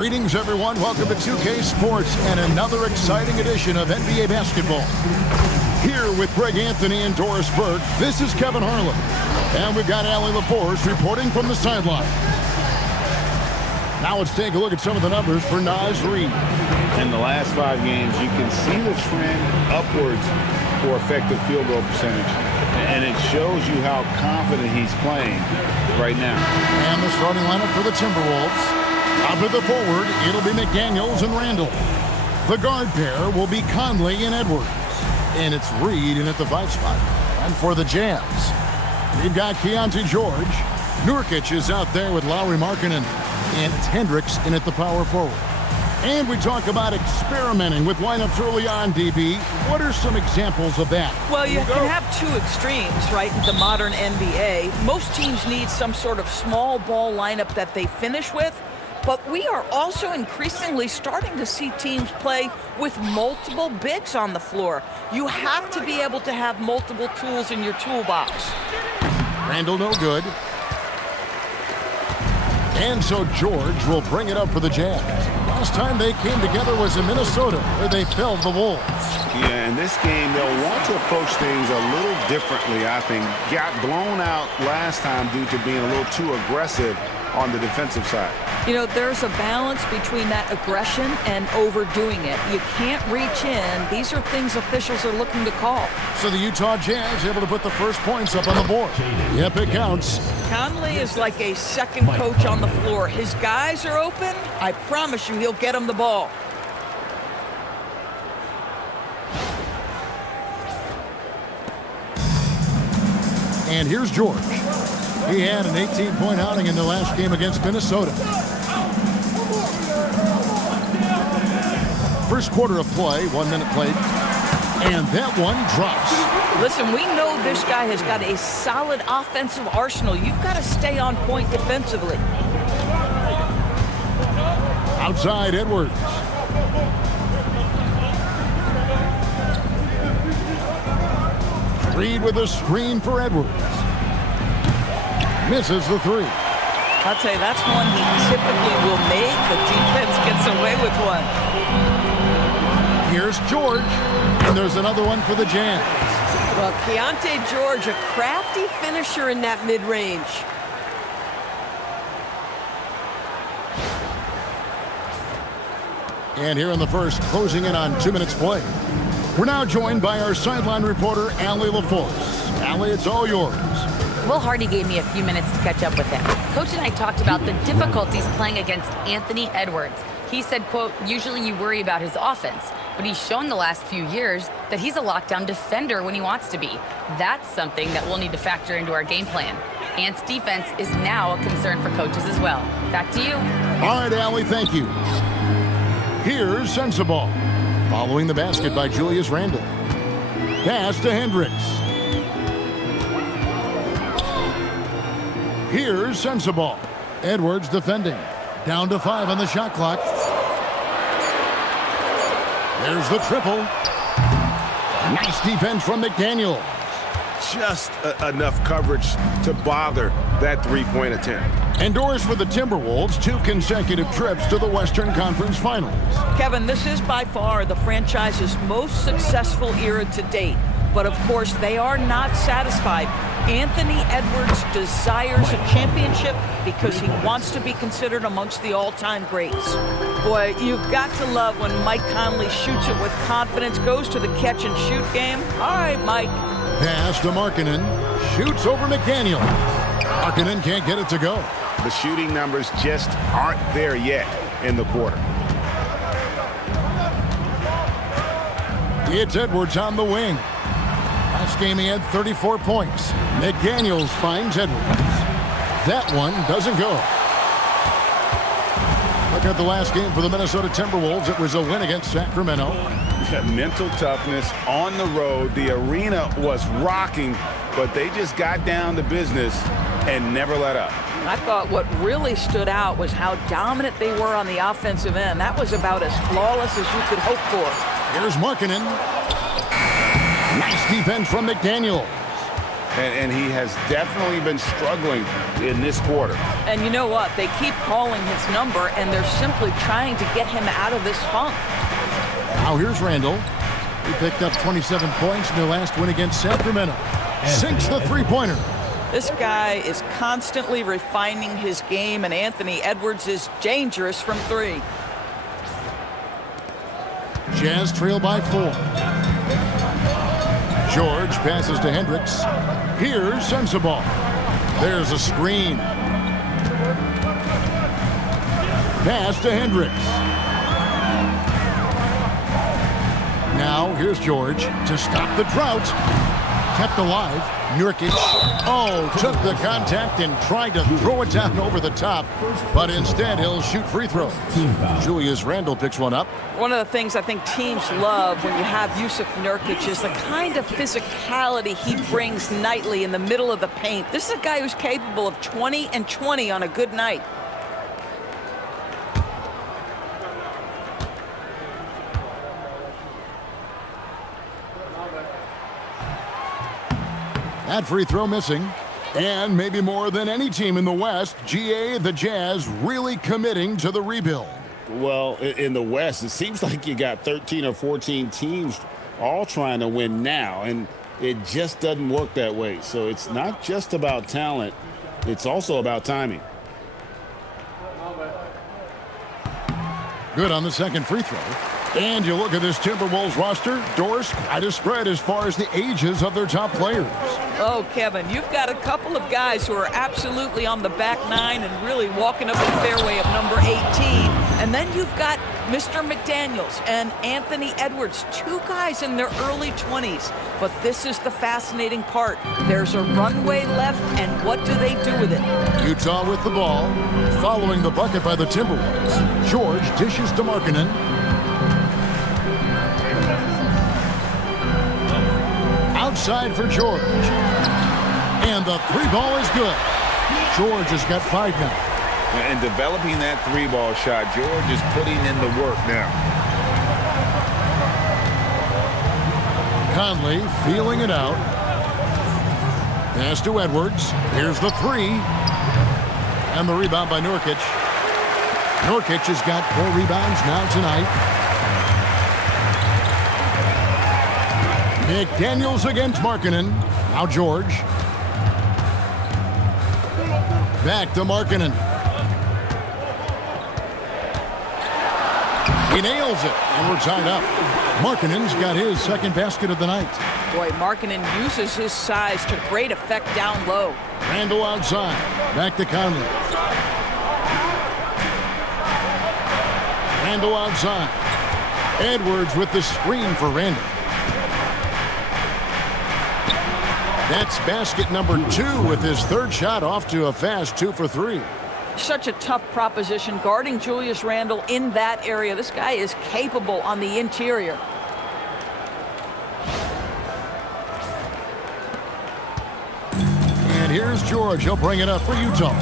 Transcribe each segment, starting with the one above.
Greetings, everyone. Welcome to 2K Sports and another exciting edition of NBA basketball. Here with Greg Anthony and Doris Burke, this is Kevin Harlan. And we've got Allie LaForce reporting from the sideline. Now let's take a look at some of the numbers for Naz Reid. In the last 5 games, you can see the trend upwards for effective field goal percentage. And it shows you how confident he's playing right now. And the starting lineup for the Timberwolves. Up at the forward, it'll be McDaniels and Randle. The guard pair will be Conley and Edwards. And it's Reid in at the 5 spot. And for the Jazz, we've got Keyonte George. Nurkic is out there with Lauri Markkanen. And it's Hendricks in at the power forward. And we talk about experimenting with lineups early on, DB. What are some examples of that? Well, you can have 2 extremes, right, in the modern NBA. Most teams need some sort of small ball lineup that they finish with. But we are also increasingly starting to see teams play with multiple bigs on the floor. You have to be able to have multiple tools in your toolbox. Randle no good. And so George will bring it up for the Jazz. Last time they came together was in Minnesota, where they felled the Wolves. Yeah, in this game, they'll want to approach things a little differently, I think. Got blown out last time due to being a little too aggressive on the defensive side. You know, there's a balance between that aggression and overdoing it. You can't reach in. These are things officials are looking to call. So the Utah Jazz able to put the first points up on the board. Yep, it counts. Conley is like a second coach on the floor. His guys are open. I promise you he'll get them the ball. And here's George. He had an 18-point outing in the last game against Minnesota. First quarter of play, 1 minute played. And that one drops. Listen, we know this guy has got a solid offensive arsenal. You've got to stay on point defensively. Outside Edwards. Reid with a screen for Edwards. Misses the 3. I'll tell you, that's one he typically will make. The defense gets away with one. Here's George. And there's another one for the Jazz. Well, Keyonte George, a crafty finisher in that mid-range. And here in the first, closing in on 2 minutes play. We're now joined by our sideline reporter, Allie LaForce. Allie, it's all yours. Will Hardy gave me a few minutes to catch up with him. Coach and I talked about the difficulties playing against Anthony Edwards. He said, quote, usually you worry about his offense, but he's shown the last few years that he's a lockdown defender when he wants to be. That's something that we'll need to factor into our game plan. Ant's defense is now a concern for coaches as well. Back to you. All right, Allie, thank you. Here's Sensabaugh. Following the basket by Julius Randle. Pass to Hendricks. Here's Sensabaugh. Edwards defending. Down to 5 on the shot clock. There's the triple. Nice defense from McDaniels. Just enough coverage to bother that 3-point attempt. And Doris for the Timberwolves, 2 consecutive trips to the Western Conference Finals. Kevin, this is by far the franchise's most successful era to date. But of course, they are not satisfied. Anthony Edwards desires a championship because he wants to be considered amongst the all-time greats. Boy, you've got to love when Mike Conley shoots it with confidence, goes to the catch-and-shoot game. All right, Mike. Pass to Markkanen. Shoots over McDaniel. Markkanen can't get it to go. The shooting numbers just aren't there yet in the quarter. It's Edwards on the wing. Last game he had 34 points. McDaniels finds Edwards. That one doesn't go. Look at the last game for the Minnesota Timberwolves. It was a win against Sacramento. Mental toughness on the road. The arena was rocking, but they just got down to business and never let up. I thought what really stood out was how dominant they were on the offensive end. That was about as flawless as you could hope for. Here's Markkanen. Nice defense from McDaniels. And he has definitely been struggling in this quarter. And you know what? They keep calling his number, and they're simply trying to get him out of this funk. Now here's Randle. He picked up 27 points in their last win against Sacramento. Sinks the three-pointer. This guy is constantly refining his game, and Anthony Edwards is dangerous from three. Jazz trail by 4. George passes to Hendricks. Here's Sensabaugh. There's a screen. Pass to Hendricks. Now here's George to stop the drought. Kept alive. Nurkic, took the contact and tried to throw it down over the top, but instead he'll shoot free throws. Julius Randle picks one up. One of the things I think teams love when you have Jusuf Nurkic is the kind of physicality he brings nightly in the middle of the paint. This is a guy who's capable of 20 and 20 on a good night. That free throw missing. And maybe more than any team in the West, GA, the Jazz, really committing to the rebuild. Well, in the West, it seems like you got 13 or 14 teams all trying to win now, and it just doesn't work that way. So it's not just about talent, it's also about timing. Good on the second free throw. And you look at this Timberwolves roster, Doris, quite a spread as far as the ages of their top players. Oh, Kevin, you've got a couple of guys who are absolutely on the back nine and really walking up the fairway of number 18. And then you've got Mr. McDaniels and Anthony Edwards, two guys in their early 20s. But this is the fascinating part. There's a runway left, and what do they do with it? Utah with the ball, following the bucket by the Timberwolves. George dishes to Markkanen. Outside for George. And the three ball is good. George has got 5 now. And developing that three-ball shot, George is putting in the work now. Conley feeling it out. Pass to Edwards. Here's the three. And the rebound by Nurkic. Nurkic has got 4 rebounds now tonight. McDaniels against Markkanen. Now George. Back to Markkanen. He nails it, and we're tied up. Markkanen's got his second basket of the night. Boy, Markkanen uses his size to great effect down low. Randle outside. Back to Conley. Randle outside. Edwards with the screen for Randle. That's basket number 2 with his third shot off to a fast 2 for 3. Such a tough proposition guarding Julius Randle in that area. This guy is capable on the interior. And here's George. He'll bring it up for Utah.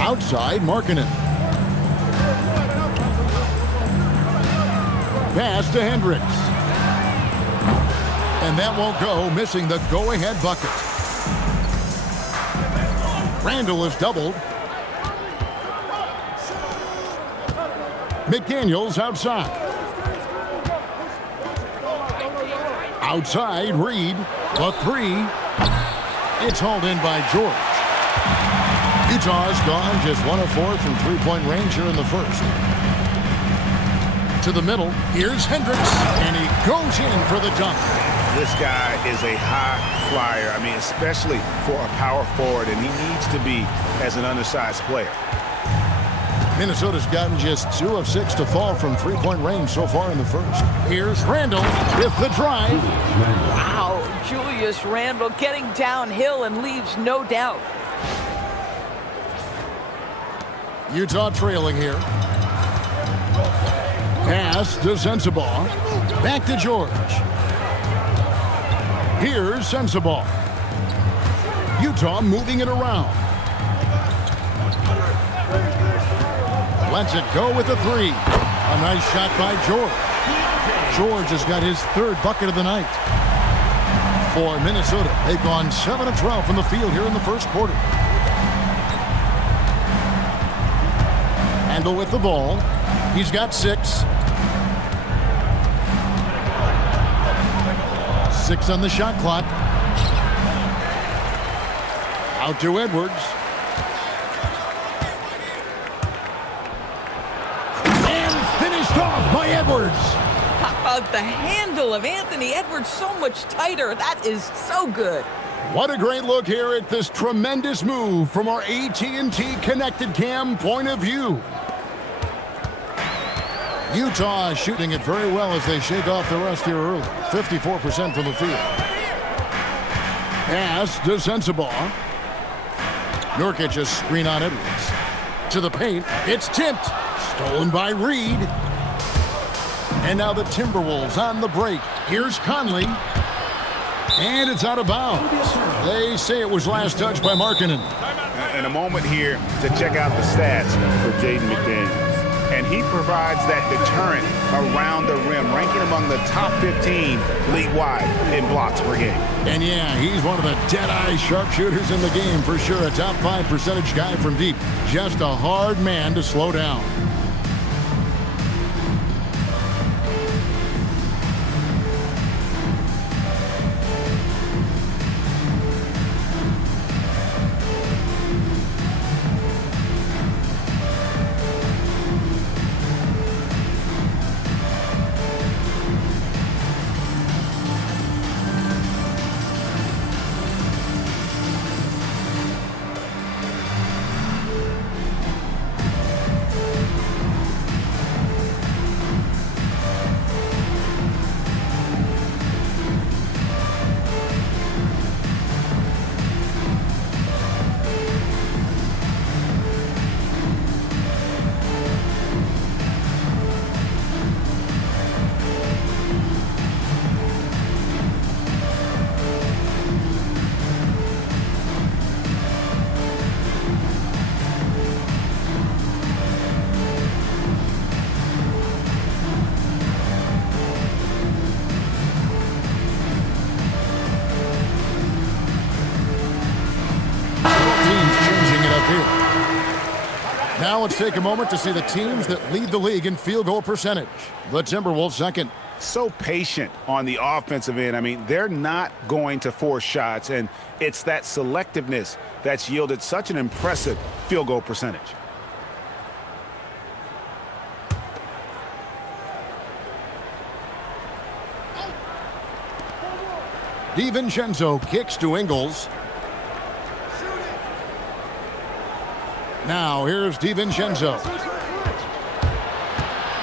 Outside, Markkanen. Pass to Hendricks. And that won't go, missing the go-ahead bucket. Randle is doubled. McDaniels outside. Outside, Reed. The three. It's hauled in by George. Utah's gone just 1 of 4 from three-point range here in the first. To the middle, here's Hendricks, and he goes in for the dunk. This guy is a high flyer. I mean, especially for a power forward, and he needs to be as an undersized player. Minnesota's gotten just 2 of 6 to fall from three-point range so far in the first. Here's Randle with the drive. Wow, Julius Randle getting downhill and leaves no doubt. Utah trailing here. Pass to Sensabaugh. Back to George. Here's Sensabaugh. Utah moving it around. Lets it go with the three. A nice shot by George. George has got his third bucket of the night. For Minnesota, they've gone 7 of 12 from the field here in the first quarter. Randle with the ball. He's got 6. 6 on the shot clock. Out to Edwards. And finished off by Edwards. How about the handle of Anthony Edwards so much tighter? That is so good. What a great look here at this tremendous move from our AT&T Connected Cam point of view. Utah shooting it very well as they shake off the rust here early. 54% from the field. Pass to Sensabaugh. Nurkic just screen on Edwards. To the paint. It's tipped. Stolen by Reed. And now the Timberwolves on the break. Here's Conley. And it's out of bounds. They say it was last touched by Markkanen. And a moment here to check out the stats for Jaden McDaniels. And he provides that deterrent around the rim, ranking among the top 15 league-wide in blocks per game. And yeah, he's one of the dead-eye sharpshooters in the game for sure. A top 5 percentage guy from deep. Just a hard man to slow down. Now let's take a moment to see the teams that lead the league in field goal percentage. The Timberwolves second. So patient on the offensive end. I mean, they're not going to force shots, and it's that selectiveness that's yielded such an impressive field goal percentage. DiVincenzo kicks to Ingles. Now here's DiVincenzo.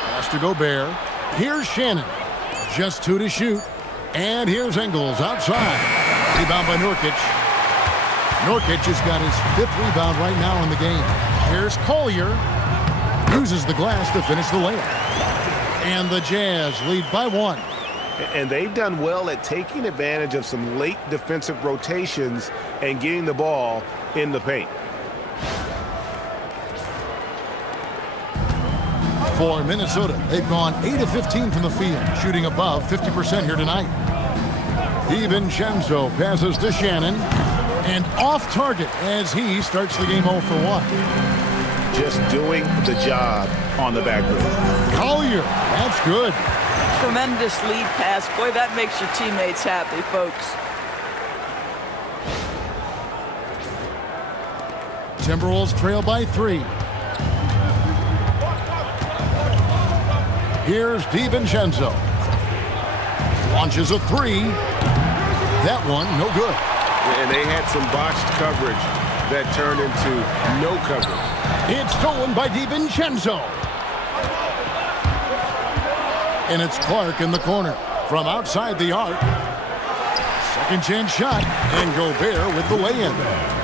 Pass to Gobert. Here's Shannon. Just 2 to shoot. And here's Ingles outside. Rebound by Nurkic. Nurkic has got his 5th rebound right now in the game. Here's Collier. Uses the glass to finish the layup. And the Jazz lead by 1. And they've done well at taking advantage of some late defensive rotations and getting the ball in the paint. For Minnesota, they've gone 8 of 15 from the field, shooting above 50% here tonight. DiVincenzo passes to Shannon, and off target as he starts the game 0 for 1. Just doing the job on the back rim. Collier, that's good. Tremendous lead pass. Boy, that makes your teammates happy, folks. Timberwolves trail by 3. Here's DiVincenzo. Launches a 3. That one, no good. And they had some botched coverage that turned into no coverage. It's stolen by DiVincenzo. And it's Clark in the corner. From outside the arc. Second chance shot. And Gobert with the lay-in.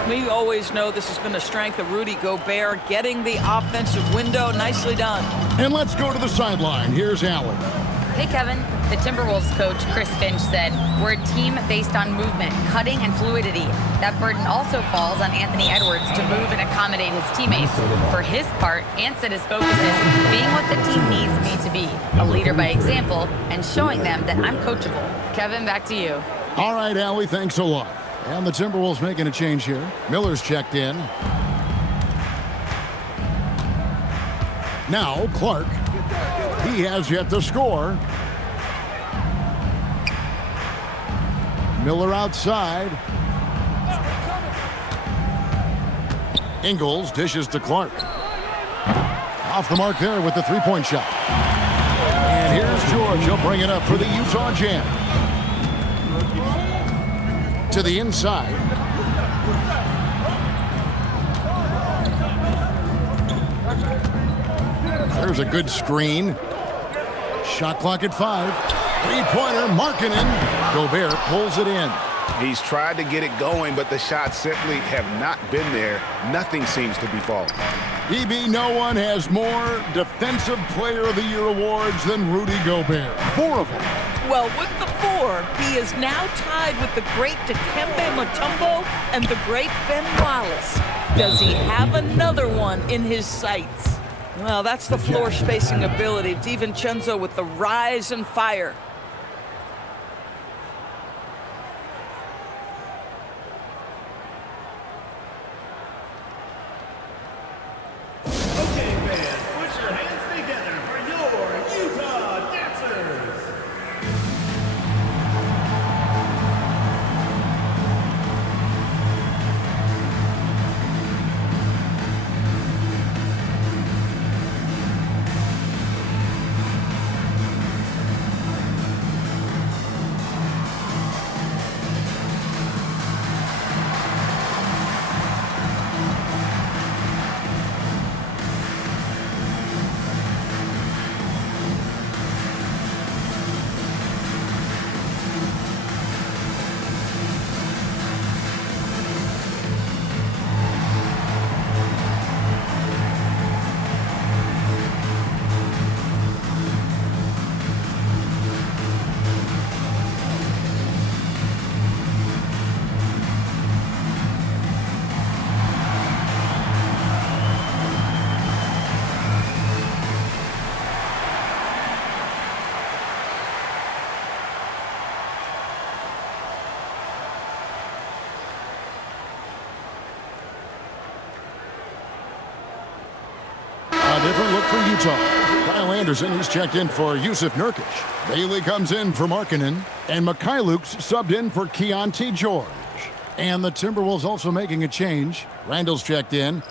We always know this has been a strength of Rudy Gobert, getting the offensive window. Nicely done. And let's go to the sideline. Here's Allen. Hey, Kevin. The Timberwolves coach, Chris Finch, said, We're a team based on movement, cutting, and fluidity. That burden also falls on Anthony Edwards to move and accommodate his teammates. For his part, Ant said his focus is being what the team needs me to be, a leader by example, and showing them that I'm coachable. Kevin, back to you. All right, Allie, thanks a lot. And the Timberwolves making a change here. Miller's checked in. Now Clark. He has yet to score. Miller outside. Ingles dishes to Clark. Off the mark there with the three-point shot. And here's George. He'll bring it up for the Utah Jazz. To the inside. There's a good screen. Shot clock at 5. Three-pointer, Markkanen. Gobert pulls it in. He's tried to get it going, but the shots simply have not been there. Nothing seems to be falling. DB, no one has more Defensive Player of the Year awards than Rudy Gobert. 4 of them. Well, with the 4, he is now tied with the great Dikembe Mutombo and the great Ben Wallace. Does he have another one in his sights? Well, that's the floor spacing ability. DiVincenzo with the rise and fire. Okay, fans, put your hands together for your Utah dancers. Different look for Utah. Kyle Anderson, he's checked in for Yusuf Nurkic. Bailey comes in for Markkanen. And Mikhailuk's subbed in for Keyonte George. And the Timberwolves also making a change. Randle's checked in.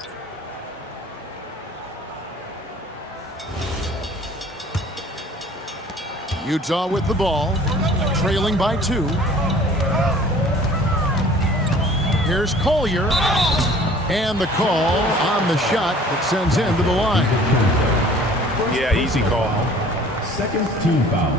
Utah with the ball. Trailing by 2. Here's Collier. And the call on the shot that sends him to the line. Yeah, easy call. Second team foul.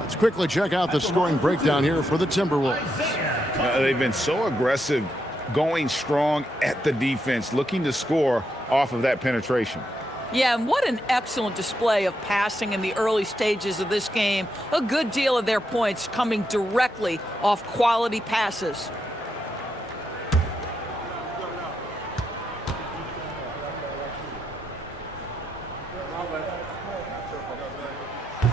Let's quickly check out the scoring breakdown here for the Timberwolves. They've been so aggressive, going strong at the defense, looking to score off of that penetration. Yeah, and what an excellent display of passing in the early stages of this game. A good deal of their points coming directly off quality passes.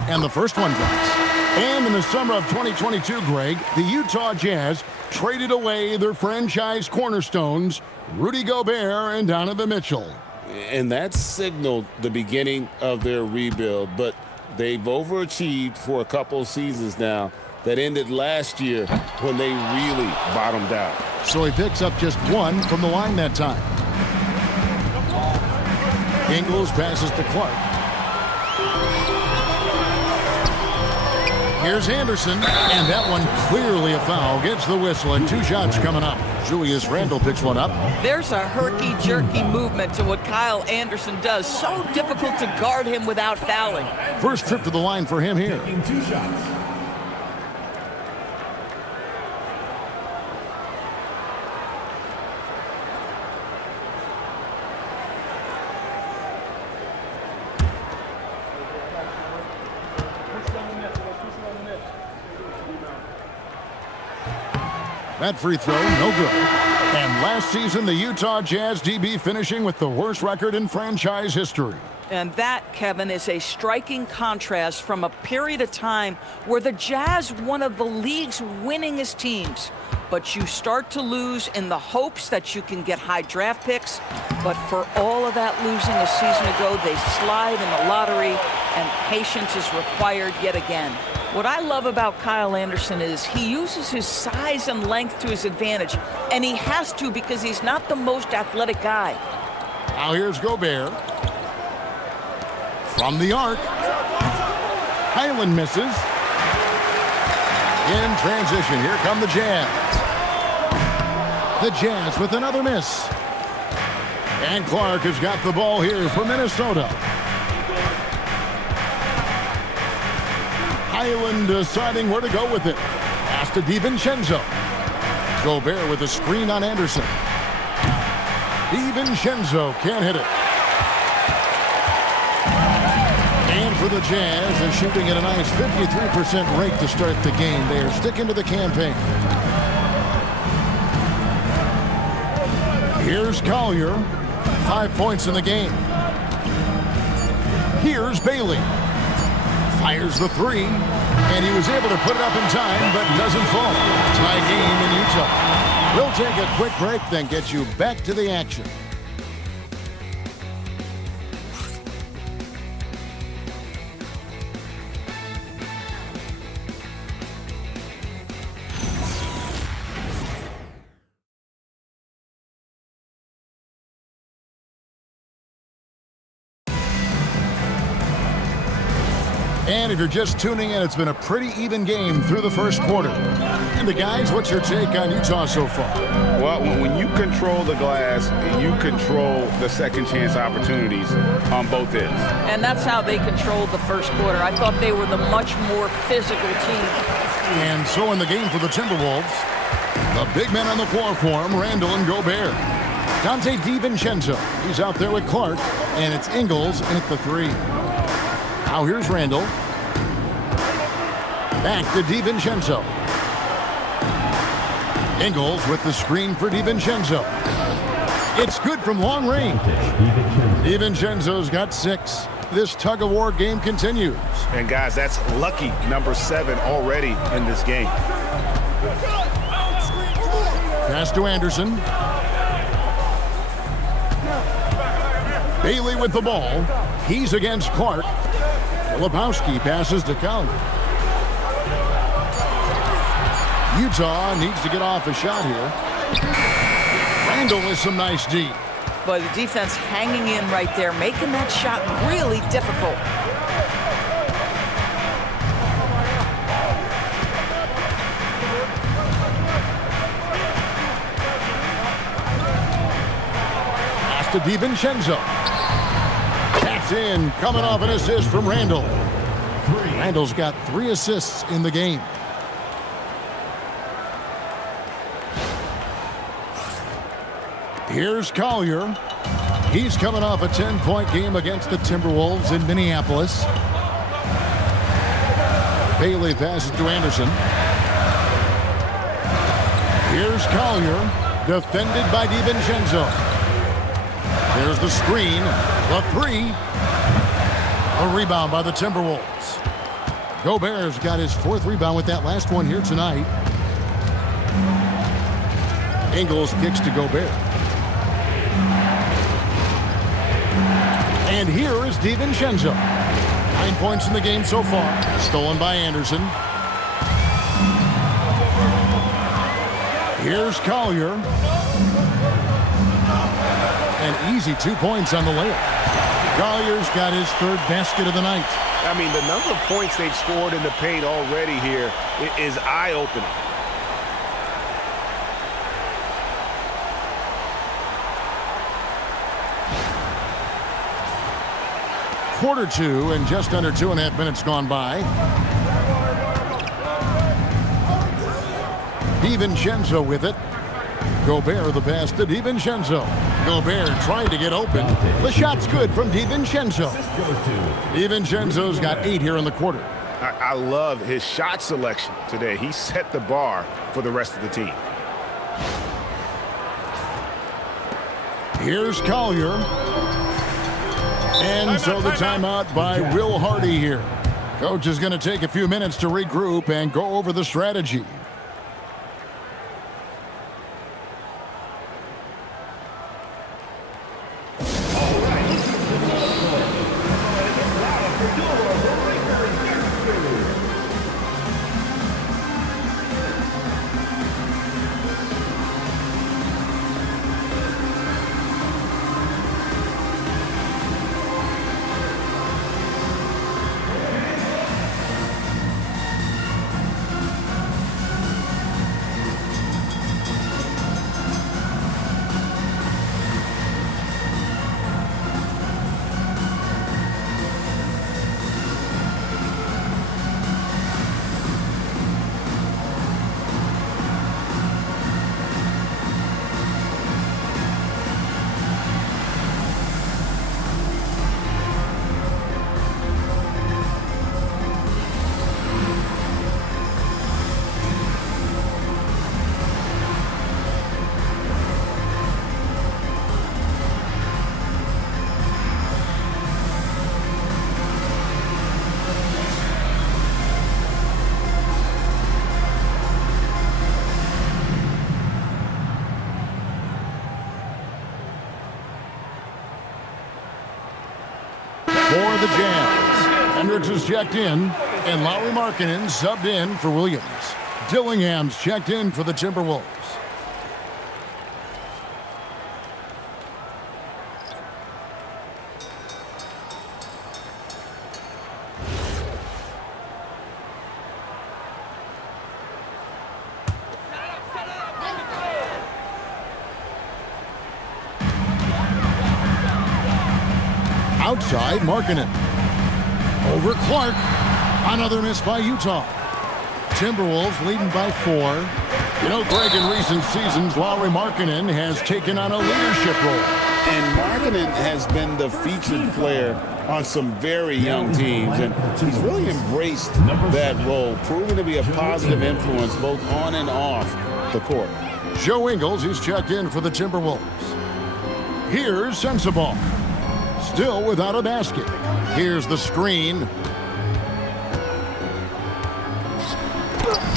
And the first one drops. And in the summer of 2022, Greg, the Utah Jazz traded away their franchise cornerstones, Rudy Gobert and Donovan Mitchell. And that signaled the beginning of their rebuild, but they've overachieved for a couple of seasons now. That ended last year when they really bottomed out. So he picks up just 1 from the line that time. Ingles passes to Clark. Here's Anderson, and that one clearly a foul. Gets the whistle, and 2 shots coming up. Julius Randle picks one up. There's a herky-jerky movement to what Kyle Anderson does. So difficult to guard him without fouling. First trip to the line for him here. Taking 2 shots. That free throw, no good. And last season, the Utah Jazz DB finishing with the worst record in franchise history. And that, Kevin, is a striking contrast from a period of time where the Jazz, one of the league's winningest teams. But you start to lose in the hopes that you can get high draft picks. But for all of that losing a season ago, they slide in the lottery, and patience is required yet again. What I love about Kyle Anderson is he uses his size and length to his advantage, and he has to because he's not the most athletic guy. Now here's Gobert. From the arc. Highland misses. In transition, here come the Jazz. The Jazz with another miss. And Clark has got the ball here for Minnesota. Highland deciding where to go with it. Pass to DiVincenzo. Gobert with a screen on Anderson. DiVincenzo can't hit it. And for the Jazz, they're shooting at a nice 53% rate to start the game. They are sticking to the campaign. Here's Collier. 5 points in the game. Here's Bailey. Fires the three, and he was able to put it up in time, but doesn't fall. Tie game in Utah. We'll take a quick break, then get you back to the action. And if you're just tuning in, it's been a pretty even game through the first quarter. And the guys, what's your take on Utah so far? Well, when you control the glass, you control the second chance opportunities on both ends. And that's how they controlled the first quarter. I thought they were the much more physical team. And so in the game for the Timberwolves, the big men on the floor for him, Randle and Gobert. Dante DiVincenzo, he's out there with Clark, and it's Ingles in at the three. Now here's Randle. Back to DiVincenzo. Ingles with the screen for DiVincenzo. It's good from long range. DiVincenzo's got 6. This tug-of-war game continues. And guys, that's lucky number 7 already in this game. Pass to Anderson. Bailey with the ball. He's against Clark. Lebowski passes to Collier. Utah needs to get off a shot here. Randle with some nice D. But the defense hanging in right there, making that shot really difficult. Pass to DiVincenzo. That's in, coming off an assist from Randle. Randle's got 3 assists in the game. Here's Collier. He's coming off a 10-point game against the Timberwolves in Minneapolis. Bailey passes to Anderson. Here's Collier, defended by DiVincenzo. There's the screen, the three. A rebound by the Timberwolves. Gobert's got his 4th rebound with that last one here tonight. Ingles kicks to Gobert. And here is DiVincenzo. 9 points in the game so far. Stolen by Anderson. Here's Collier. An easy 2 points on the layup. Collier's got his 3rd basket of the night. I mean, the number of points they've scored in the paint already here is eye-opening. Quarter 2 and just under 2.5 minutes gone by. DiVincenzo with it. Gobert the pass to DiVincenzo. Gobert trying to get open. The shot's good from DiVincenzo. DiVincenzo's got 8 here in the quarter. I love his shot selection today. He set the bar for the rest of the team. Here's Collier. And so the timeout by Will Hardy here. Coach is going to take a few minutes to regroup and go over the strategy. For the Jazz, Hendricks is checked in, and Lauri Markkanen subbed in for Williams. Dillingham's checked in for the Timberwolves. Outside, Markkanen. Over Clark. Another miss by Utah. Timberwolves leading by 4. You know, Greg, in recent seasons, Lauri Markkanen has taken on a leadership role. And Markkanen has been the featured player on some very young teams, and he's really embraced that role, proving to be a positive influence both on and off the court. Joe Ingles is checked in for the Timberwolves. Here's Sensabaugh. Still without a basket. Here's the screen.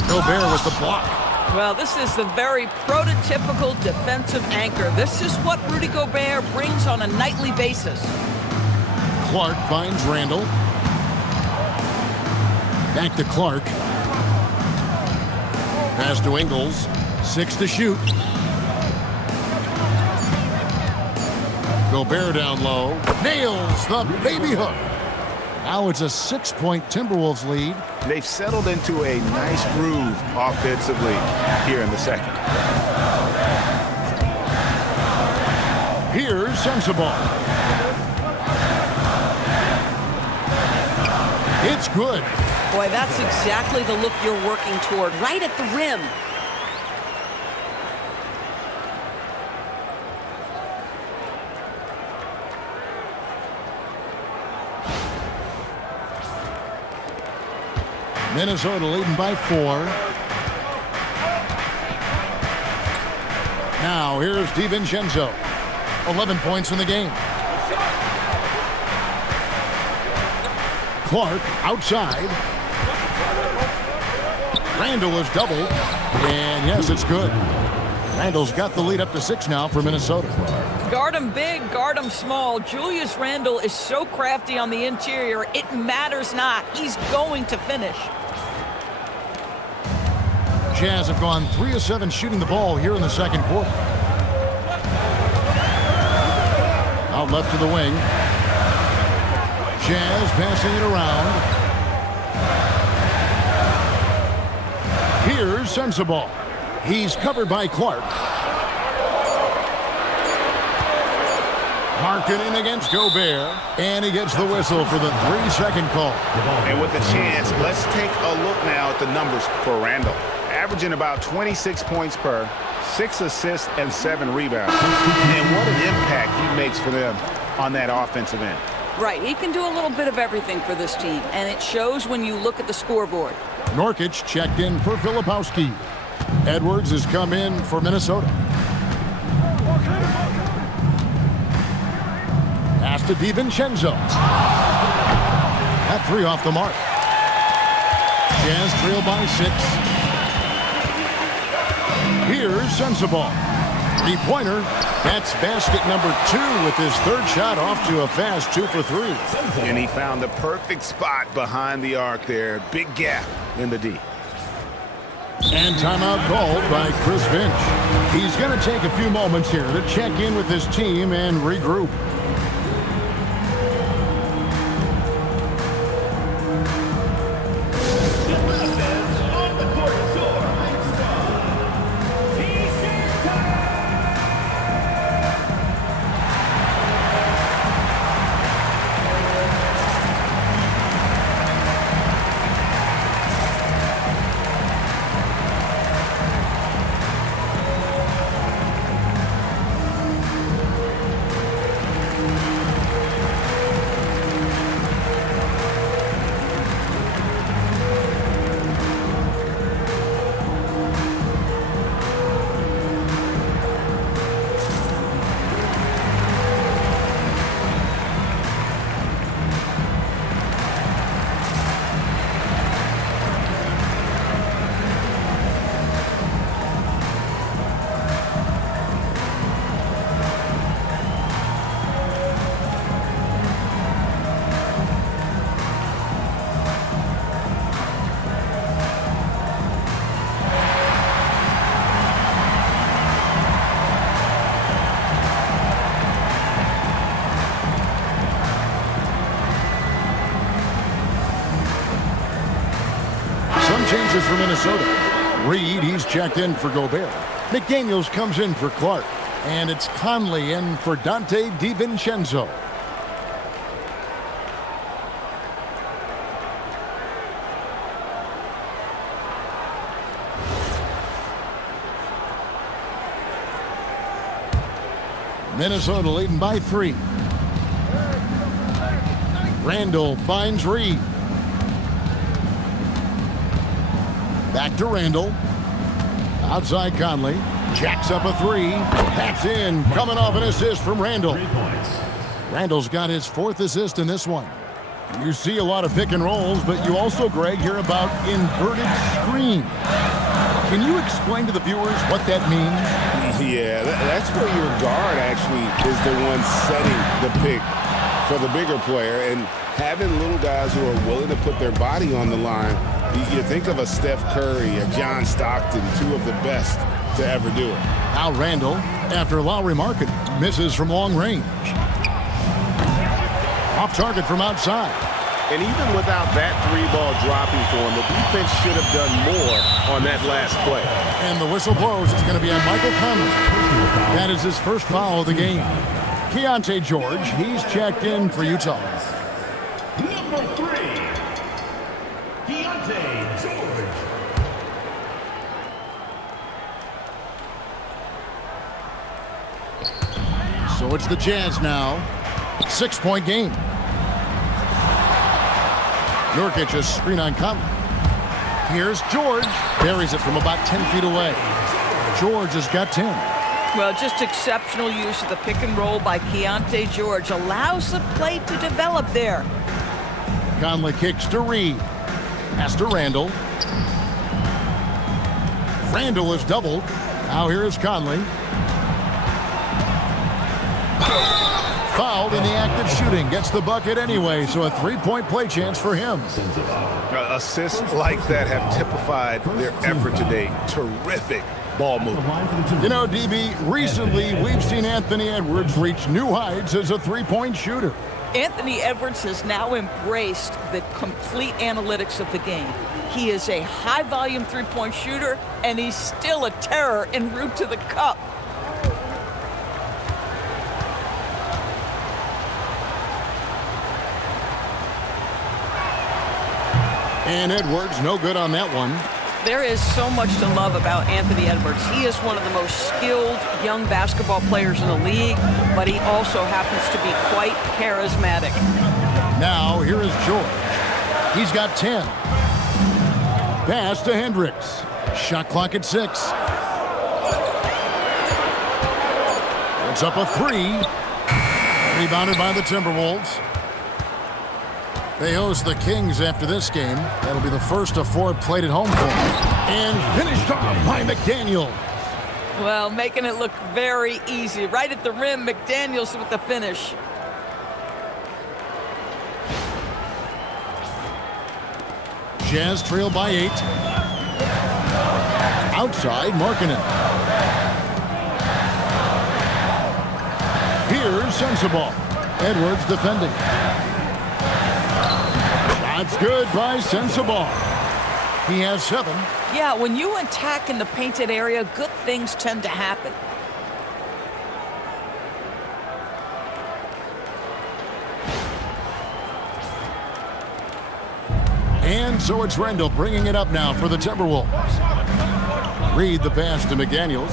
Gobert with the block. Well, this is the very prototypical defensive anchor. This is what Rudy Gobert brings on a nightly basis. Clark finds Randle. Back to Clark. Pass to Ingles. 6 to shoot. Gobert down low. Nails the baby hook. Now it's a 6-point Timberwolves lead. They've settled into a nice groove offensively here in the second. Here's Sensabaugh. It's good. Boy, that's exactly the look you're working toward, right at the rim. Minnesota leading by 4. Now here's DiVincenzo. 11 points in the game. Clark outside. Randle is doubled. And yes, it's good. Randle's got the lead up to 6 now for Minnesota. Guard him big, guard him small. Julius Randle is so crafty on the interior, it matters not. He's going to finish. Jazz have gone 3 of 7 shooting the ball here in the second quarter. Out left to the wing. Jazz passing it around. Here's Sensabaugh. He's covered by Clark. Markkanen against Gobert. And he gets the whistle for the 3-second call. And with the chance, let's take a look now at the numbers for Randle. Averaging about 26 points per, 6 assists and 7 rebounds. And what an impact he makes for them on that offensive end. Right, he can do a little bit of everything for this team, and it shows when you look at the scoreboard. Nurkic checked in for Filipowski. Edwards has come in for Minnesota. to DiVincenzo. That three off the mark. Jazz trail by 6. Here's Sensabaugh. Three-pointer. That's basket number 2 with his third shot off to a fast 2 for 3. And he found the perfect spot behind the arc there. Big gap in the D. And timeout called by Chris Finch. He's going to take a few moments here to check in with his team and regroup. Changes for Minnesota. Reed, he's checked in for Gobert. McDaniels comes in for Clark. And it's Conley in for Dante DiVincenzo. Minnesota leading by 3. Randle finds Reed. Back to Randle. Outside Conley. Jacks up a 3. That's in. Coming off an assist from Randle. Randle's got his 4th assist in this one. You see a lot of pick and rolls, but you also, Greg, hear about inverted screen. Can you explain to the viewers what that means? Yeah, that's where your guard actually is the one setting the pick for the bigger player, and having little guys who are willing to put their body on the line. You think of a Steph Curry, a John Stockton, 2 of the best to ever do it. Now Randle, after Lauri Markkanen misses from long range. Off target from outside. And even without that 3-ball dropping for him, the defense should have done more on that last play. And the whistle blows. It's going to be on Michael Conley. That is his first foul of the game. Keyonte George, he's checked in for Utah. Number 3, Keyonte George. So it's the Jazz now. 6-point game. Nurkic, a screen on Conley. Here's George. Buries it from about 10 feet away. George has got 10. Well, just exceptional use of the pick and roll by Keyonte George. Allows the play to develop there. Conley kicks to Reed. Pass to Randle. Randle is doubled. Now here is Conley. Fouled in the act of shooting. Gets the bucket anyway, so a 3-point play chance for him. Assists like that have typified their effort today. Terrific ball movement. You know, DB, recently we've seen Anthony Edwards reach new heights as a 3-point shooter. Anthony Edwards has now embraced the complete analytics of the game. He is a high-volume 3-point shooter, and he's still a terror en route to the cup. And Edwards, no good on that one. There is so much to love about Anthony Edwards. He is one of the most skilled young basketball players in the league, but he also happens to be quite charismatic. Now, here is George. He's got 10. Pass to Hendricks. Shot clock at 6. It's up a 3. Rebounded by the Timberwolves. They host the Kings after this game. That'll be the first of 4 played at home for them. And finished off by McDaniel. Well, making it look very easy. Right at the rim, McDaniels with the finish. Jazz trail by 8. Outside, Markkanen. Here's Sensabaugh. Edwards defending. Shot's good by Sensabaugh. He has 7. Yeah, when you attack in the painted area, good things tend to happen. And so it's Randle bringing it up now for the Timberwolves. Read the pass to McDaniels.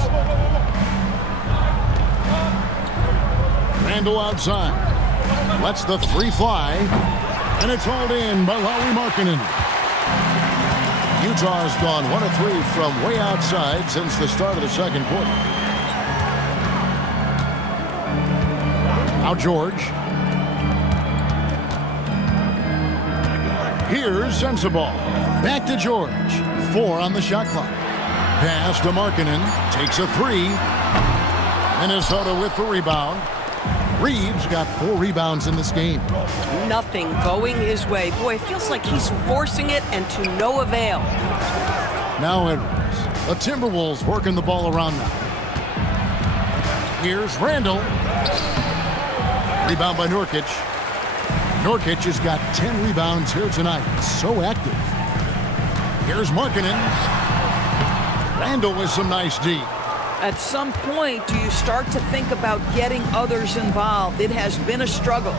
Randle outside. Lets the 3 fly. And it's hauled in by Lauri Markkanen. Utah's gone 1 of 3 from way outside since the start of the second quarter. Now George. Here's Sensabaugh. Back to George. 4 on the shot clock. Pass to Markkanen. Takes a 3. Minnesota with the rebound. Reeves got 4 rebounds in this game. Nothing going his way. Boy, it feels like he's forcing it and to no avail. Now Edwards. The Timberwolves working the ball around now. Here's Randle. Rebound by Nurkic. Nurkic has got 10 rebounds here tonight. So active. Here's Markkanen. Randle with some nice D. At some point, do you start to think about getting others involved? It has been a struggle.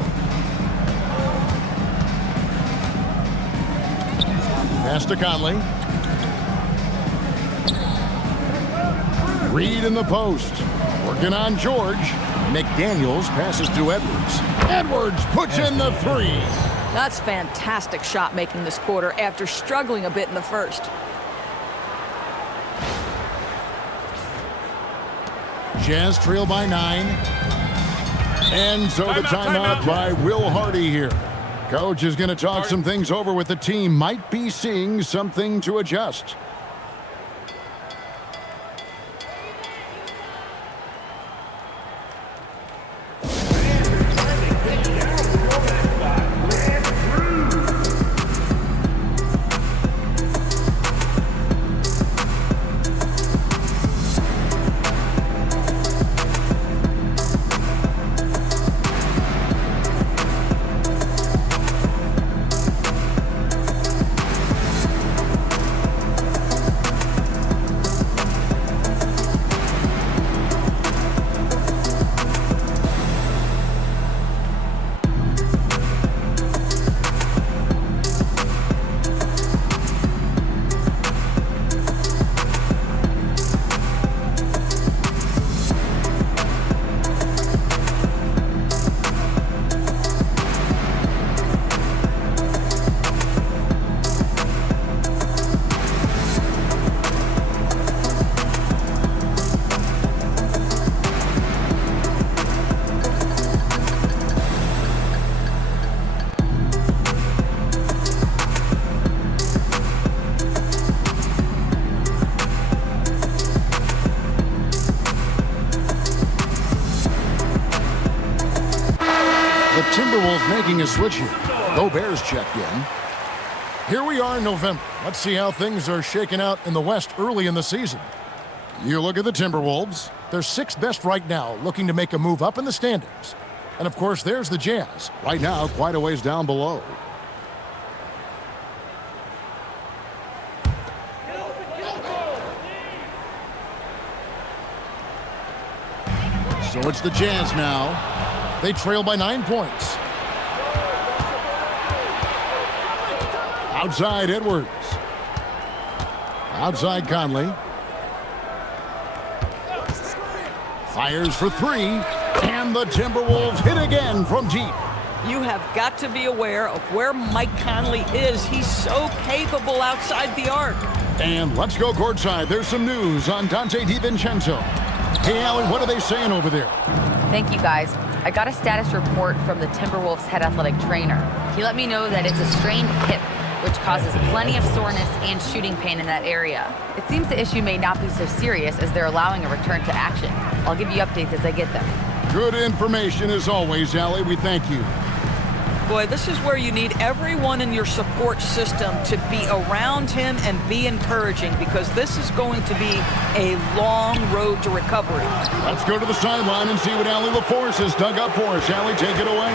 Pass to Conley. Reed in the post. Working on George. McDaniels passes to Edwards. Edwards puts in the 3. That's fantastic shot making this quarter after struggling a bit in the first. Jazz trail by 9. And so the timeout by Will Hardy here. Coach is going to talk some things over with the team. Might be seeing something to adjust. Timberwolves making a switch here. Gobert's checked in. Here we are in November. Let's see how things are shaking out in the West early in the season. You look at the Timberwolves. They're 6th best right now, looking to make a move up in the standings. And of course, there's the Jazz. Right now, quite a ways down below. So it's the Jazz now. They trail by 9 points. Outside Edwards. Outside Conley. Fires for 3. And the Timberwolves hit again from deep. You have got to be aware of where Mike Conley is. He's so capable outside the arc. And let's go courtside. There's some news on Dante DiVincenzo. Hey, Alan, what are they saying over there? Thank you, guys. I got a status report from the Timberwolves head athletic trainer. He let me know that it's a strained hip, which causes plenty of soreness and shooting pain in that area. It seems the issue may not be so serious as they're allowing a return to action. I'll give you updates as I get them. Good information as always, Allie. We thank you. Boy, this is where you need everyone in your support system to be around him and be encouraging, because this is going to be a long road to recovery. Let's go to the sideline and see what Allie LaForce has dug up for us. Allie, take it away.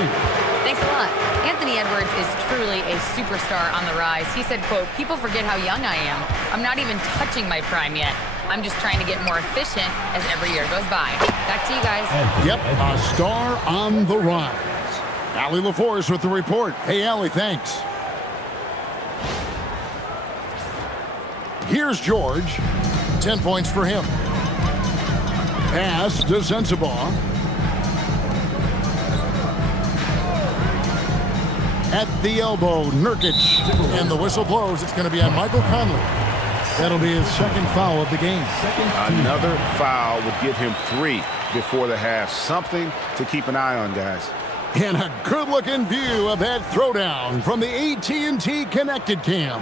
Thanks a lot. Anthony Edwards is truly a superstar on the rise. He said, quote, "People forget how young I am. I'm not even touching my prime yet. I'm just trying to get more efficient as every year goes by." Back to you guys. Yep, a star on the rise. Allie LaForce with the report. Hey, Allie, thanks. Here's George. 10 points for him. Pass to Sensabaugh. At the elbow, Nurkic. And the whistle blows. It's going to be on Michael Conley. That'll be his second foul of the game. Another foul would give him 3 before the half. Something to keep an eye on, guys. And a good-looking view of that throwdown from the AT&T Connected Cam.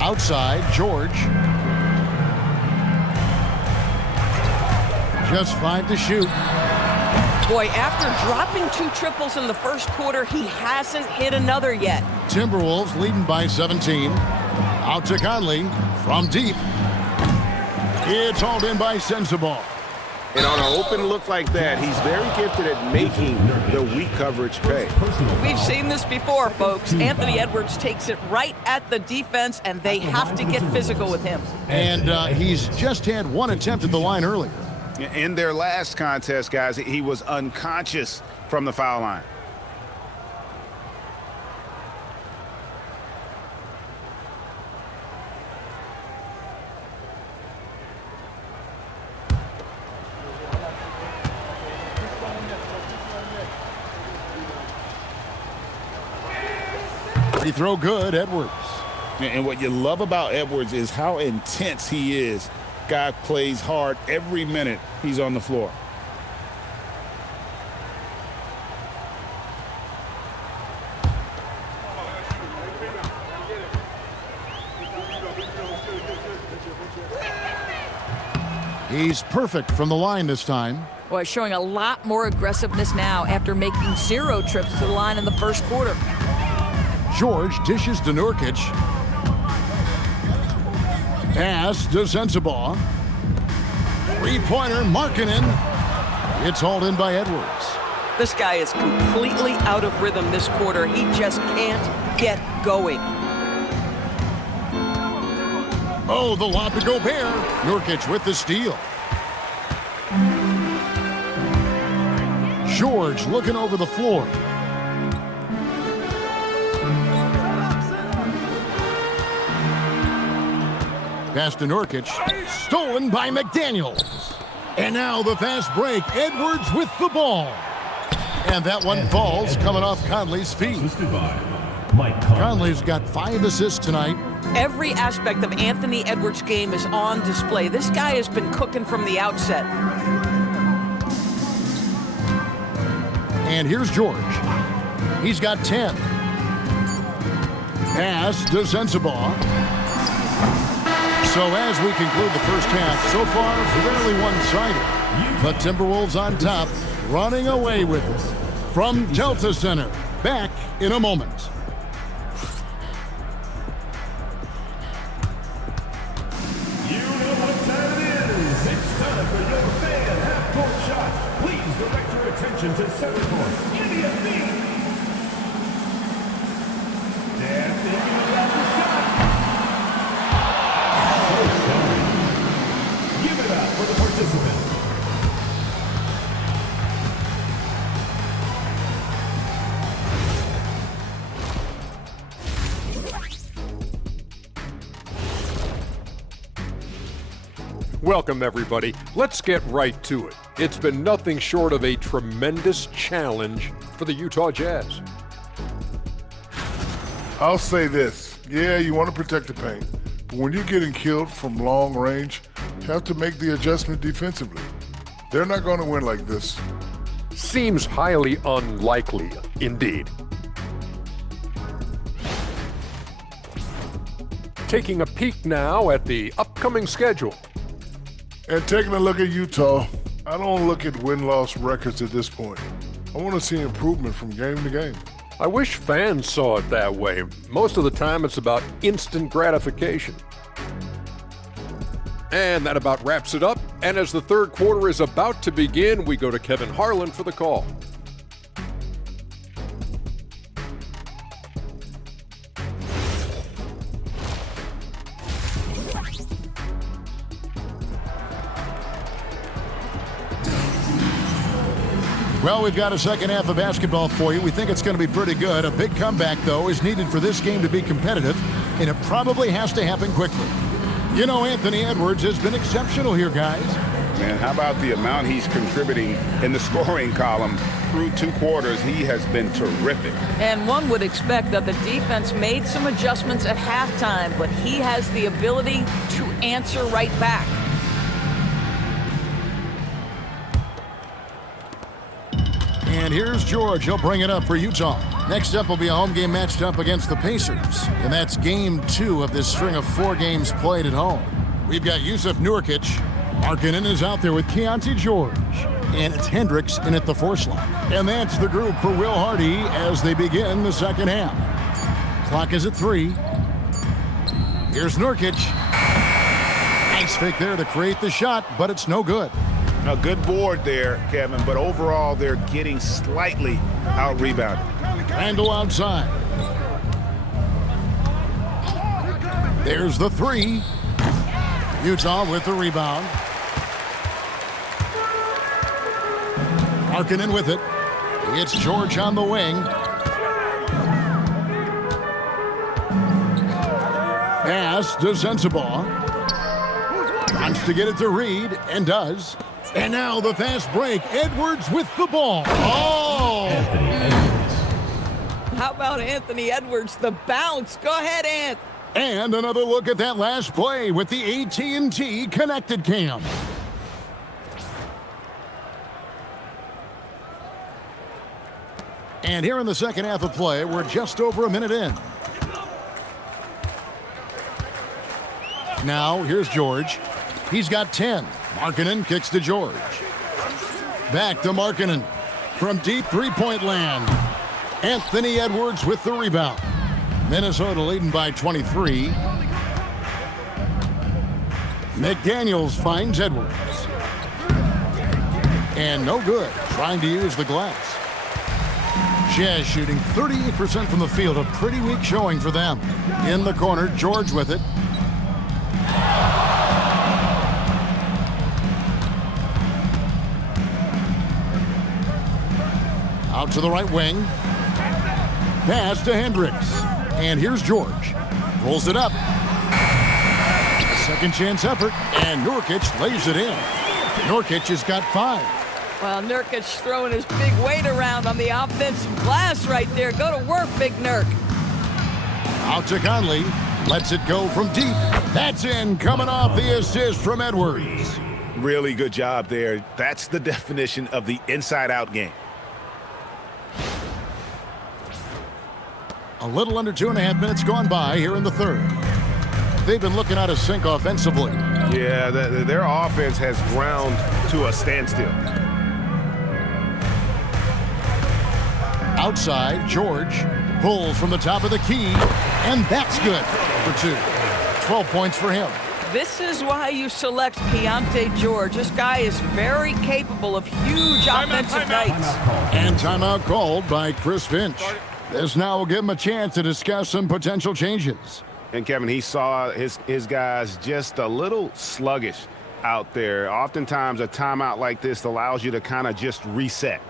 Outside, George. Just 5 to shoot. Boy, after dropping 2 triples in the first quarter, he hasn't hit another yet. Timberwolves leading by 17. Out to Conley from deep. It's hauled in by Sensabaugh. And on an open look like that, he's very gifted at making the weak coverage pay. We've seen this before, folks. Anthony Edwards takes it right at the defense, and they have to get physical with him. And he's just had 1 attempt at the line earlier. In their last contest, guys, he was unconscious from the foul line. Free throw good, Edwards. And what you love about Edwards is how intense he is. Guy plays hard every minute he's on the floor. He's perfect from the line this time. Boy, showing a lot more aggressiveness now after making 0 trips to the line in the first quarter. George dishes to Nurkic. Pass to Sensabaugh. Three-pointer, Markkanen. It's hauled in by Edwards. This guy is completely out of rhythm this quarter. He just can't get going. Oh, the lob to Gobert. Nurkic with the steal. George looking over the floor. Pass to Nurkic. Stolen by McDaniels. And now the fast break. Edwards with the ball. And that one falls coming off Conley's feet. Conley's got 5 assists tonight. Every aspect of Anthony Edwards' game is on display. This guy has been cooking from the outset. And here's George. He's got 10. Pass to Sensabaugh. So as we conclude the first half, so far fairly one-sided. The Timberwolves on top, running away with it. From Delta Center, back in a moment. You know what time it is. It's time for your fan half-court shots. Please direct your attention to center court. Give me a beat. They're thinking about the shot. So sorry. Give it up for the participant. Welcome, everybody. Let's get right to it. It's been nothing short of a tremendous challenge for the Utah Jazz. I'll say this. Yeah, you want to protect the paint. But when you're getting killed from long range, you have to make the adjustment defensively. They're not going to win like this. Seems highly unlikely indeed. Taking a peek now at the upcoming schedule. And taking a look at Utah, I don't look at win-loss records at this point. I want to see improvement from game to game. I wish fans saw it that way. Most of the time it's about instant gratification. And that about wraps it up. And as the third quarter is about to begin, we go to Kevin Harlan for the call. Well, we've got a second half of basketball for you. We think it's going to be pretty good. A big comeback, though, is needed for this game to be competitive, and it probably has to happen quickly. You know, Anthony Edwards has been exceptional here, guys. Man, how about the amount he's contributing in the scoring column through 2 quarters? He has been terrific. And one would expect that the defense made some adjustments at halftime, but he has the ability to answer right back. And here's George. He'll bring it up for Utah. Next up will be a home game matched up against the Pacers. And that's game 2 of this string of 4 games played at home. We've got Jusuf Nurkic. Markkanen is out there with Keyonte George. And it's Hendricks in at the 4 slot. And that's the group for Will Hardy as they begin the second half. Clock is at 3. Here's Nurkic. Nice fake there to create the shot, but it's no good. A good board there, Kevin, but overall they're getting slightly out-rebounded. Randle outside. There's the 3. Utah with the rebound. Markkanen with it. It's George on the wing. Pass to Sensabaugh. Wants to get it to Reed, and does. And now the fast break. Edwards with the ball. Oh! How about Anthony Edwards, the bounce? Go ahead, Ant. And another look at that last play with the AT&T connected cam. And here in the second half of play, we're just over a minute in. Now, here's George. He's got 10. Markkanen kicks to George. Back to Markkanen. From deep three-point land. Anthony Edwards with the rebound. Minnesota leading by 23. McDaniels finds Edwards. And no good, trying to use the glass. Jazz shooting 38% from the field, a pretty weak showing for them. In the corner, George with it. Out to the right wing. Pass to Hendricks. And here's George. Pulls it up. Second chance effort. And Nurkic lays it in. Nurkic has got 5. Well, Nurkic throwing his big weight around on the offensive glass right there. Go to work, Big Nurk. Out to Conley. Lets it go from deep. That's in, coming off the assist from Edwards. Really good job there. That's the definition of the inside-out game. A little under 2.5 minutes gone by here in the third. They've been looking out of sync offensively. Yeah, their offense has ground to a standstill. Outside, George pulls from the top of the key, and that's good for 2. 12 points for him. This is why you select Keyonte George. This guy is very capable of huge offensive nights. And timeout called by Chris Finch. This now will give him a chance to discuss some potential changes. And Kevin, he saw his guys just a little sluggish out there. Oftentimes a timeout like this allows you to kind of just reset.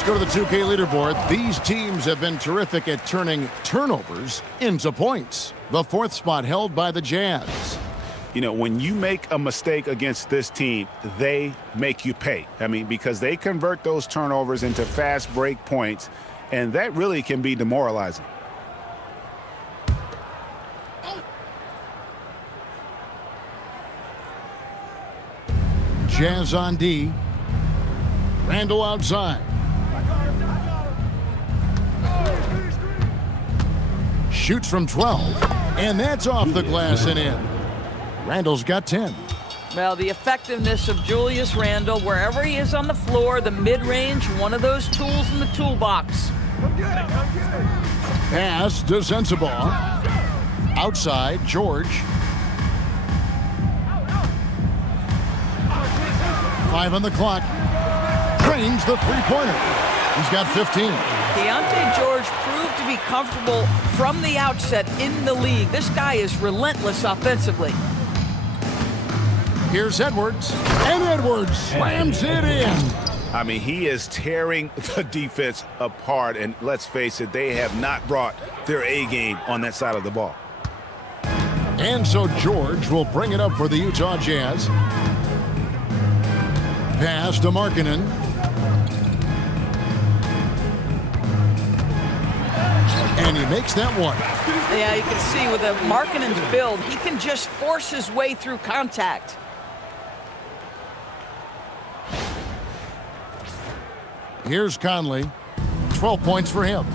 Let's go to the 2K leaderboard. These teams have been terrific at turning turnovers into points. The 4th spot held by the Jazz. You know, when you make a mistake against this team, they make you pay. I mean, because they convert those turnovers into fast break points, and that really can be demoralizing. Jazz on D. Randle outside. Shoots from 12, and that's off the glass and in. Randle's got 10. Well, the effectiveness of Julius Randle, wherever he is on the floor, the mid-range, one of those tools in the toolbox. Pass to Sensabaugh. Outside, George. 5 on the clock. Drains the three-pointer. He's got 15. Keyonte George proved to be comfortable from the outset in the league. This guy is relentless offensively. Here's Edwards, and Edwards slams it in. I mean, he is tearing the defense apart, and let's face it, they have not brought their A game on that side of the ball. And so George will bring it up for the Utah Jazz. Pass to Markkanen. And he makes that one. Yeah, you can see with Markkanen's build, he can just force his way through contact. Here's Conley. 12 points for him.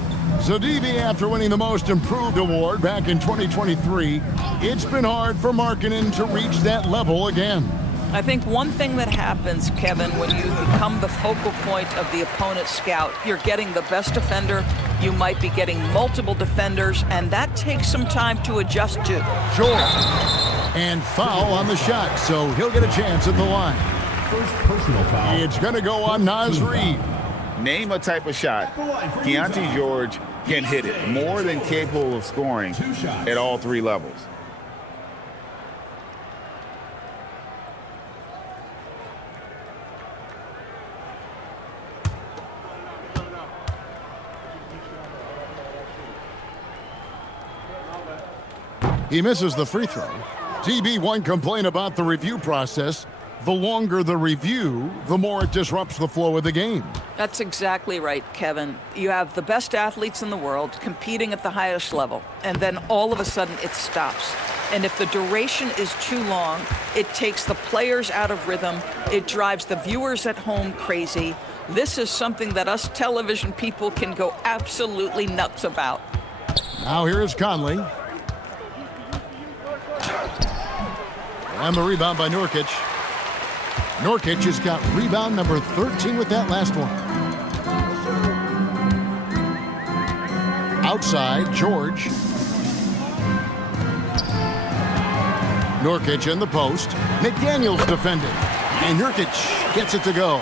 So, DB, after winning the Most Improved award back in 2023, it's been hard for Markkanen to reach that level again. I think one thing that happens, Kevin, when you become the focal point of the opponent's scout, you're getting the best defender, you might be getting multiple defenders, and that takes some time to adjust to. George. And foul on the shot, so he'll get a chance at the line. First personal foul. It's going to go on Naz Reid. Name a type of shot Keyonte George can hit it, more than capable of scoring at all 3 levels. He misses the free throw. TB, one complaint about the review process. The longer the review, the more it disrupts the flow of the game. That's exactly right, Kevin. You have the best athletes in the world competing at the highest level, and then all of a sudden it stops. And if the duration is too long, it takes the players out of rhythm. It drives the viewers at home crazy. This is something that us television people can go absolutely nuts about. Now here is Conley. And the rebound by Nurkic. Nurkic has got rebound number 13 with that last one. Outside, George. Nurkic in the post. McDaniels defending. And Nurkic gets it to go.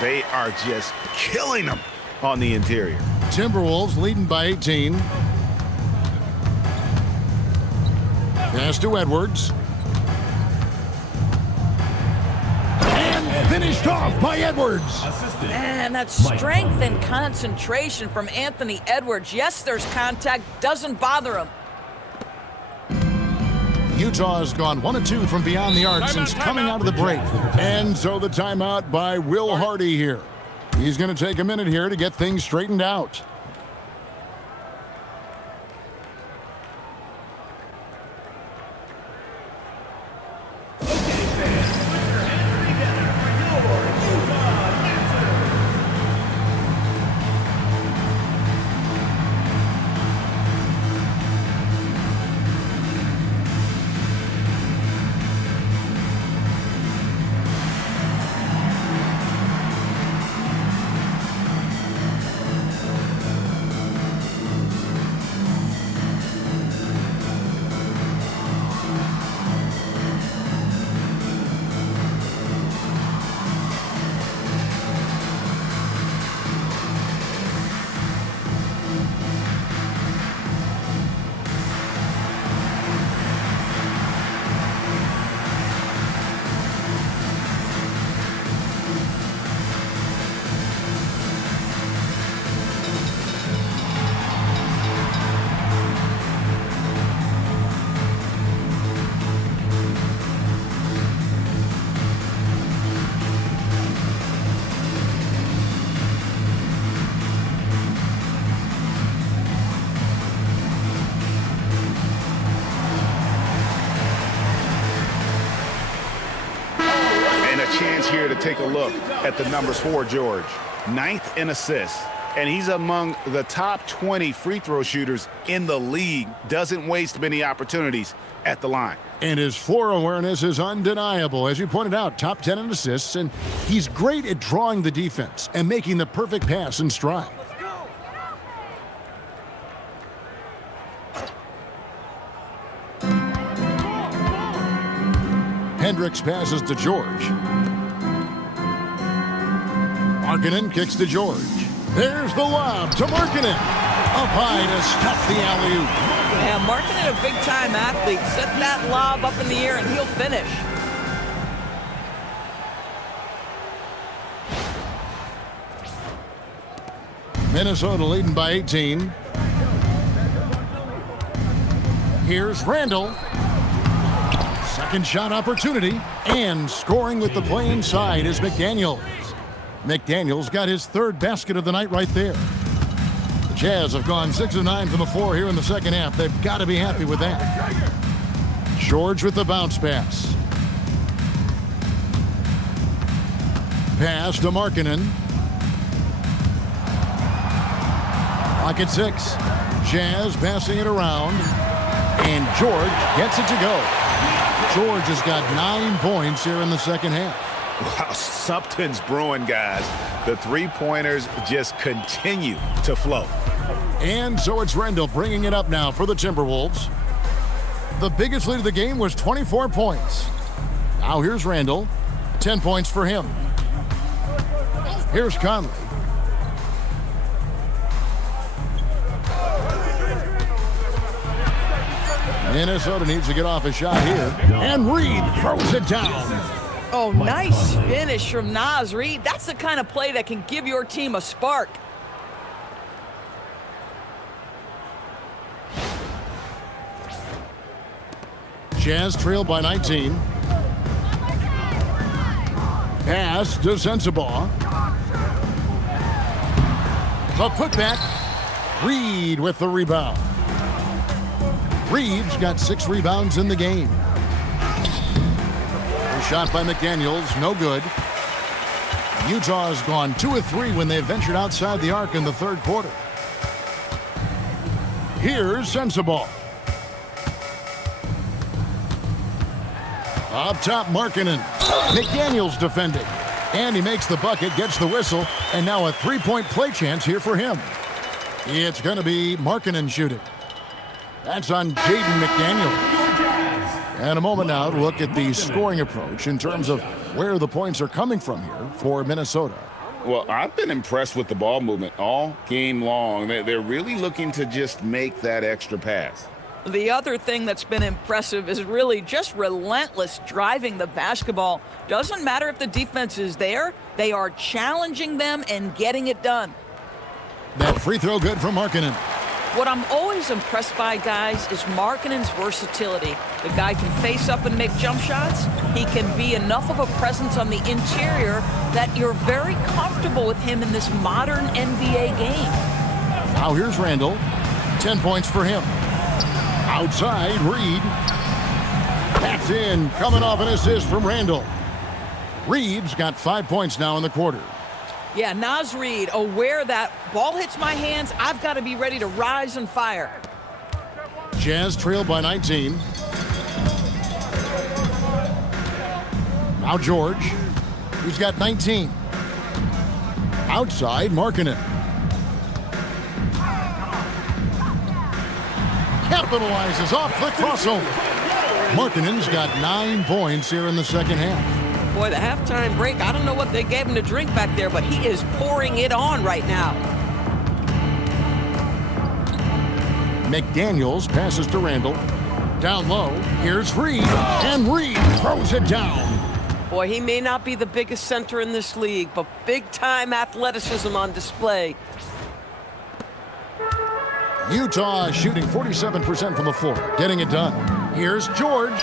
They are just killing them on the interior. Timberwolves leading by 18. Pass to Edwards. Finished off by Edwards. Man, that strength and concentration from Anthony Edwards. Yes, there's contact, doesn't bother him. Utah has gone 1 of 2 from beyond the arc since coming out of the break. And so the timeout by Will Hardy here. He's going to take a minute here to get things straightened out. chance here to take a look at the numbers for George. 9th in assists, and he's among the top 20 free throw shooters in the league. Doesn't waste many opportunities at the line. And his floor awareness is undeniable. As you pointed out, top 10 in assists, and he's great at drawing the defense and making the perfect pass in stride. Hendricks passes to George. Markkanen kicks to George. There's the lob to Markkanen. Up high to stuff the alley-oop. Yeah, Markkanen, a big-time athlete. Set that lob up in the air, and he'll finish. Minnesota leading by 18. Here's Randle. Second shot opportunity, and scoring with the play inside is McDaniels. McDaniels got his 3rd basket of the night right there. The Jazz have gone 6 of 9 from the floor here in the second half. They've got to be happy with that. George with the bounce pass. Pass to Markkanen. Clock at 6. Jazz passing it around, and George gets it to go. George has got 9 points here in the second half. Wow, something's brewing, guys. The three-pointers just continue to flow. And so it's Randle bringing it up now for the Timberwolves. The biggest lead of the game was 24 points. Now here's Randle. 10 points for him. Here's Conley. Minnesota needs to get off a shot here. And Reed throws it down. Oh, nice finish from Naz Reid. That's the kind of play that can give your team a spark. Jazz trail by 19. Pass to Sensabaugh. The putback. Reed with the rebound. Reed's got 6 rebounds in the game. A shot by McDaniels, no good. Utah's gone 2 of 3 when they ventured outside the arc in the 3rd quarter. Here's Sensabaugh. Up top, Markkanen. McDaniels defending. And he makes the bucket, gets the whistle, and now a 3-point play chance here for him. It's going to be Markkanen shooting. That's on Jaden McDaniels. And a moment now to look at the scoring approach in terms of where the points are coming from here for Minnesota. Well, I've been impressed with the ball movement all game long. They're really looking to just make that extra pass. The other thing that's been impressive is really just relentless driving the basketball. Doesn't matter if the defense is there, they are challenging them and getting it done. That free throw good from Markkanen. What I'm always impressed by, guys, is Markkanen's versatility. The guy can face up and make jump shots. He can be enough of a presence on the interior that you're very comfortable with him in this modern NBA game. Now here's Randle. 10 points for him. Outside, Reed. That's in, coming off an assist from Randle. Reed's got 5 points now in the quarter. Yeah, Naz Reid, aware that ball hits my hands, I've got to be ready to rise and fire. Jazz trail by 19. Now George. He's got 19. Outside, Markkanen. Capitalizes off the crossover. Markkanen's got 9 points here in the second half. Boy, the halftime break, I don't know what they gave him to drink back there, but he is pouring it on right now. McDaniels passes to Randle. Down low, here's Reed, and Reed throws it down. Boy, he may not be the biggest center in this league, but big-time athleticism on display. Utah shooting 47% from the floor, getting it done. Here's George.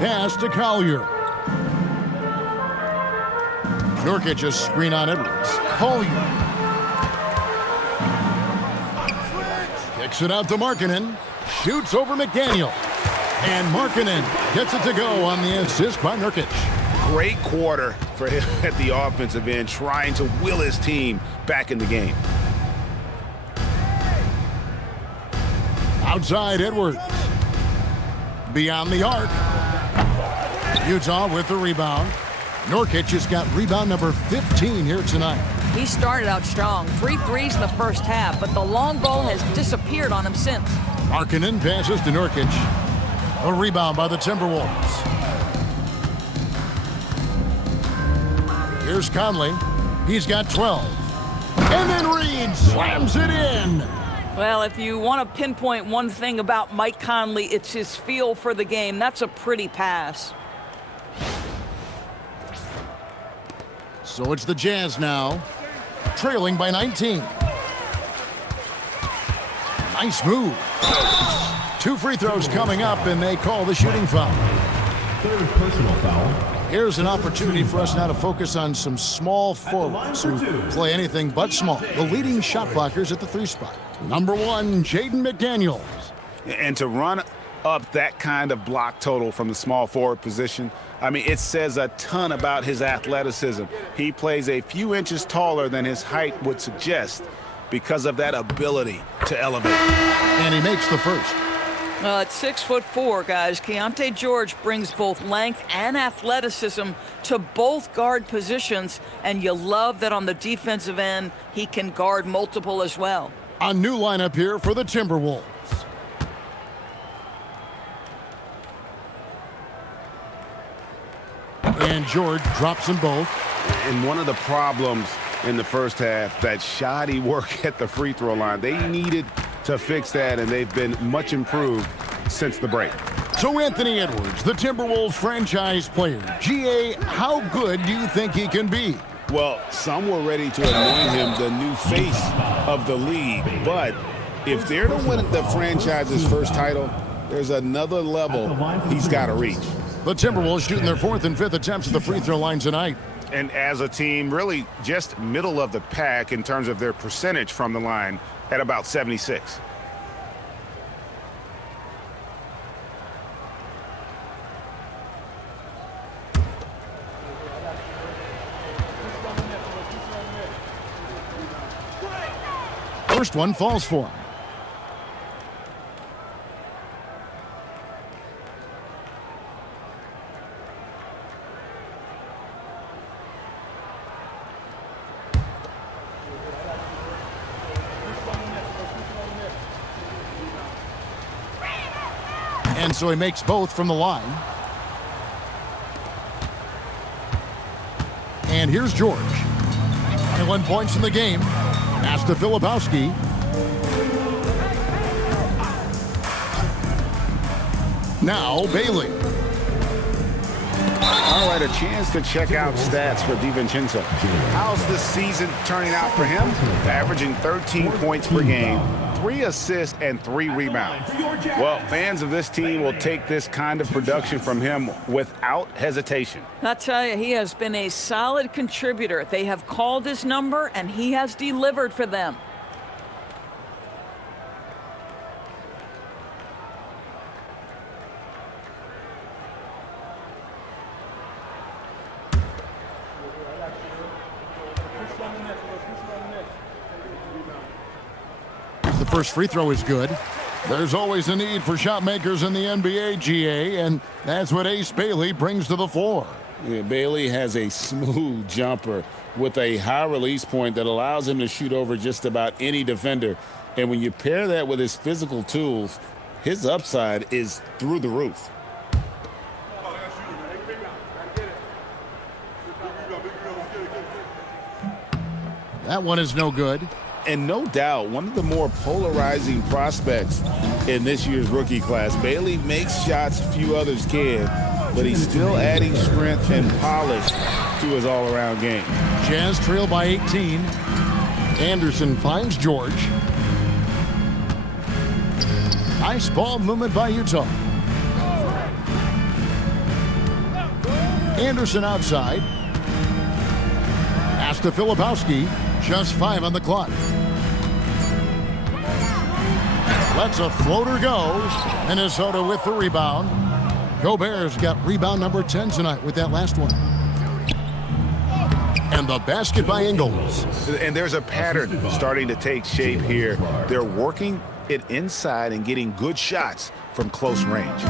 Pass to Collier. Nurkic a screen on Edwards. Collier. Kicks it out to Markkanen. Shoots over McDaniel. And Markkanen gets it to go on the assist by Nurkic. Great quarter for him at the offensive end, trying to will his team back in the game. Outside Edwards. Beyond the arc. Utah with the rebound. Nurkic has got rebound number 15 here tonight. He started out strong. 3 threes in the first half, but the long ball has disappeared on him since. Markkanen passes to Nurkic. A rebound by the Timberwolves. Here's Conley. He's got 12. And then Reed slams it in. Well, if you want to pinpoint one thing about Mike Conley, it's his feel for the game. That's a pretty pass. So it's the Jazz now, trailing by 19. Nice move. 2 free throws coming up, and they call the shooting foul. Third personal foul. Here's an opportunity for us now to focus on some small forwards who play anything but small. The leading shot blockers at the 3 spot. Number 1, Jaden McDaniels. And to run up that kind of block total from the small forward position, I mean, it says a ton about his athleticism. He plays a few inches taller than his height would suggest because of that ability to elevate. And he makes the first. At 6'4", guys, Keyonte George brings both length and athleticism to both guard positions, and you love that on the defensive end, he can guard multiple as well. A new lineup here for the Timberwolves. And George drops them both. And one of the problems in the first half, that shoddy work at the free throw line. They needed to fix that, and they've been much improved since the break. So Anthony Edwards, the Timberwolves franchise player. GA, how good do you think he can be? Well, some were ready to anoint him the new face of the league, but if they're to win the franchise's first title, there's another level he's got to reach. The Timberwolves shooting their 4th and 5th attempts at the free throw line tonight. And as a team, really just middle of the pack in terms of their percentage from the line at about 76. First one falls for him. And so he makes both from the line. And here's George. 21 points in the game. Pass to Filipowski. Now Bailey. All right, a chance to check out stats for DiVincenzo. How's this season turning out for him? Averaging 13 points per game, 3 assists, and 3 rebounds. Well, fans of this team will take this kind of production from him without hesitation. I tell you, he has been a solid contributor. They have called his number, and he has delivered for them. The first free throw is good. There's always a need for shot makers in the NBA, GA, and that's what Ace Bailey brings to the floor. Yeah, Bailey has a smooth jumper with a high release point that allows him to shoot over just about any defender. And when you pair that with his physical tools, his upside is through the roof. That one is no good. And no doubt, one of the more polarizing prospects in this year's rookie class. Bailey makes shots few others can, but he's still adding strength and polish to his all-around game. Jazz trail by 18. Anderson finds George. Nice ball movement by Utah. Anderson outside. Pass to Filipowski. Just 5 on the clock. Lets a floater go. Minnesota with the rebound. Gobert's got rebound number 10 tonight with that last one. And the basket by Ingles. And there's a pattern starting to take shape here. They're working it inside and getting good shots from close range.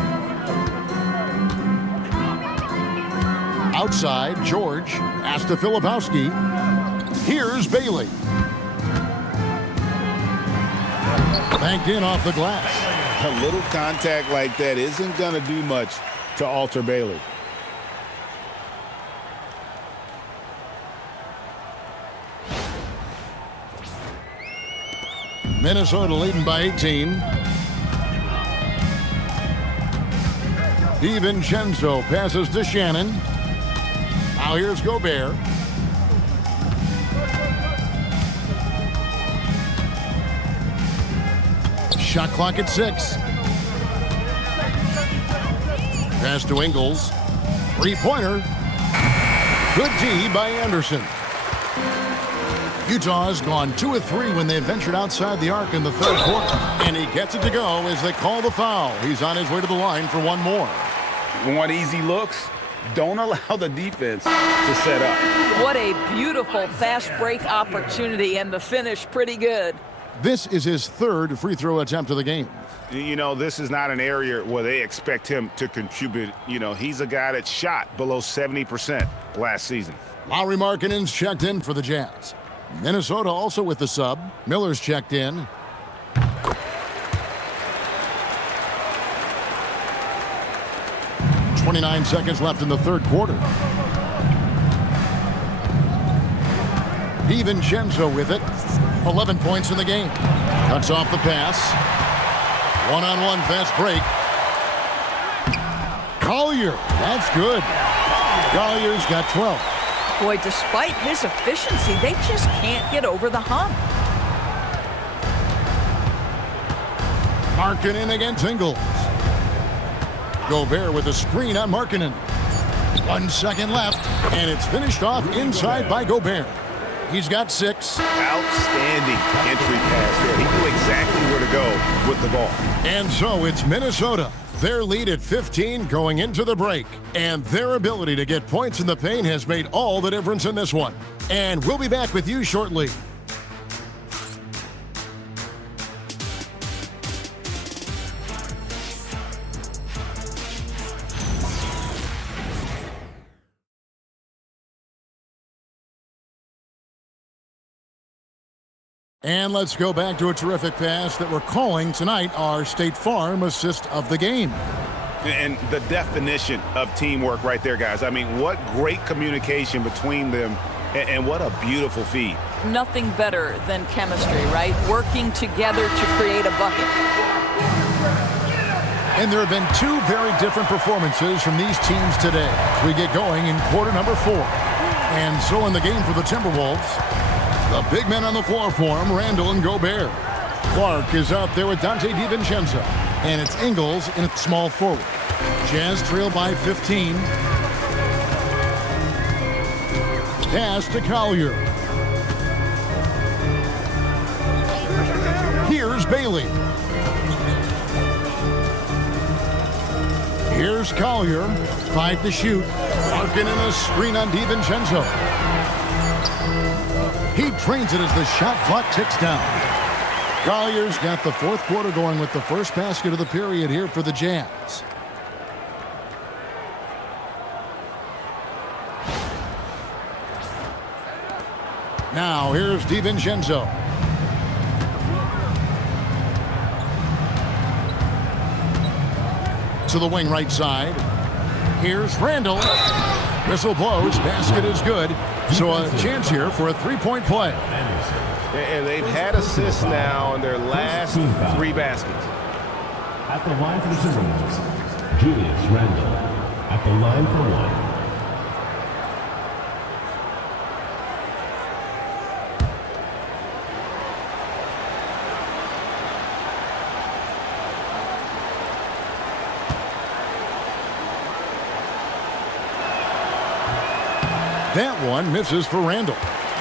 Outside, George asks to Filipowski. Here's Bailey. Banked in off the glass. A little contact like that isn't going to do much to alter Bailey. Minnesota leading by 18. DiVincenzo passes to Shannon. Now here's Gobert. Shot clock at 6. Pass to Ingles. Three-pointer. Good D by Anderson. Utah's gone 2 of 3 when they ventured outside the arc in the third quarter. And he gets it to go as they call the foul. He's on his way to the line for one more. Want easy looks? Don't allow the defense to set up. What a beautiful fast break opportunity, and the finish pretty good. This is his third free throw attempt of the game. You know, this is not an area where they expect him to contribute. You know, he's a guy that shot below 70% last season. Lauri Markkanen's checked in for the Jazz. Minnesota also with the sub. Miller's checked in. .29 seconds left in the third quarter. DiVincenzo with it. 11 points in the game. Cuts off the pass. One-on-one fast break. Collier. That's good. Collier's got 12. Boy, despite his efficiency, they just can't get over the hump. Markkanen against Ingles. Gobert with a screen on Markkanen. 1 second left, and it's finished off inside by Gobert. He's got 6. Outstanding entry pass there. He knew exactly where to go with the ball. And so it's Minnesota. Their lead at 15 going into the break. And their ability to get points in the paint has made all the difference in this one. And we'll be back with you shortly. And let's go back to a terrific pass that we're calling tonight our State Farm assist of the game. And the definition of teamwork right there, guys. I mean, what great communication between them, and what a beautiful feed. Nothing better than chemistry, right? Working together to create a bucket. And there have been 2 very different performances from these teams today as we get going in quarter number 4. And so in the game for the Timberwolves, the big men on the floor for him, Randle and Gobert. Clark is out there with Dante DiVincenzo. And it's Ingles in at small forward. Jazz trail by 15. Pass to Collier. Here's Bailey. Here's Collier. 5 to shoot. Markkanen a screen on DiVincenzo. He trains it as the shot clock ticks down. Collier's got the fourth quarter going with the first basket of the period here for the Jazz. Now here's DiVincenzo. To the wing right side. Here's Randle. Whistle blows. Basket is good. So a chance here for a three-point play. And they've had assists now in their last 3 baskets. At the line for the Timberwolves, Julius Randle. At the line for 1. That one misses for Randle.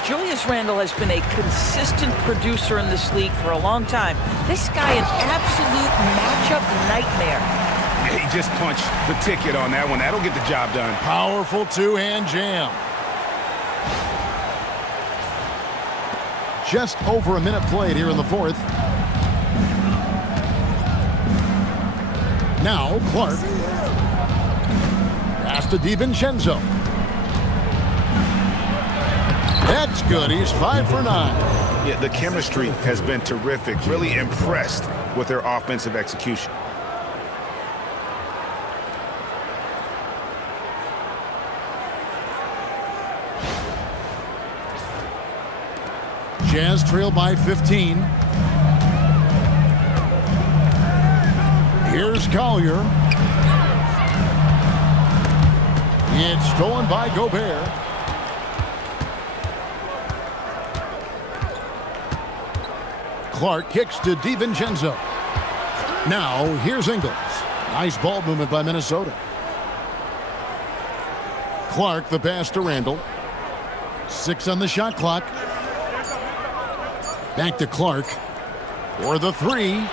Julius Randle has been a consistent producer in this league for a long time. This guy, an absolute matchup nightmare. He just punched the ticket on that one. That'll get the job done. Powerful two-hand jam. Just over a minute played here in the fourth. Now Clark. Pass to DiVincenzo. That's good. He's 5 for 9. Yeah, the chemistry has been terrific. Really impressed with their offensive execution. Jazz trail by 15. Here's Collier. It's stolen by Gobert. Clark kicks to DiVincenzo. Now here's Ingles. Nice ball movement by Minnesota. Clark the pass to Randle. 6 on the shot clock. Back to Clark for the 3.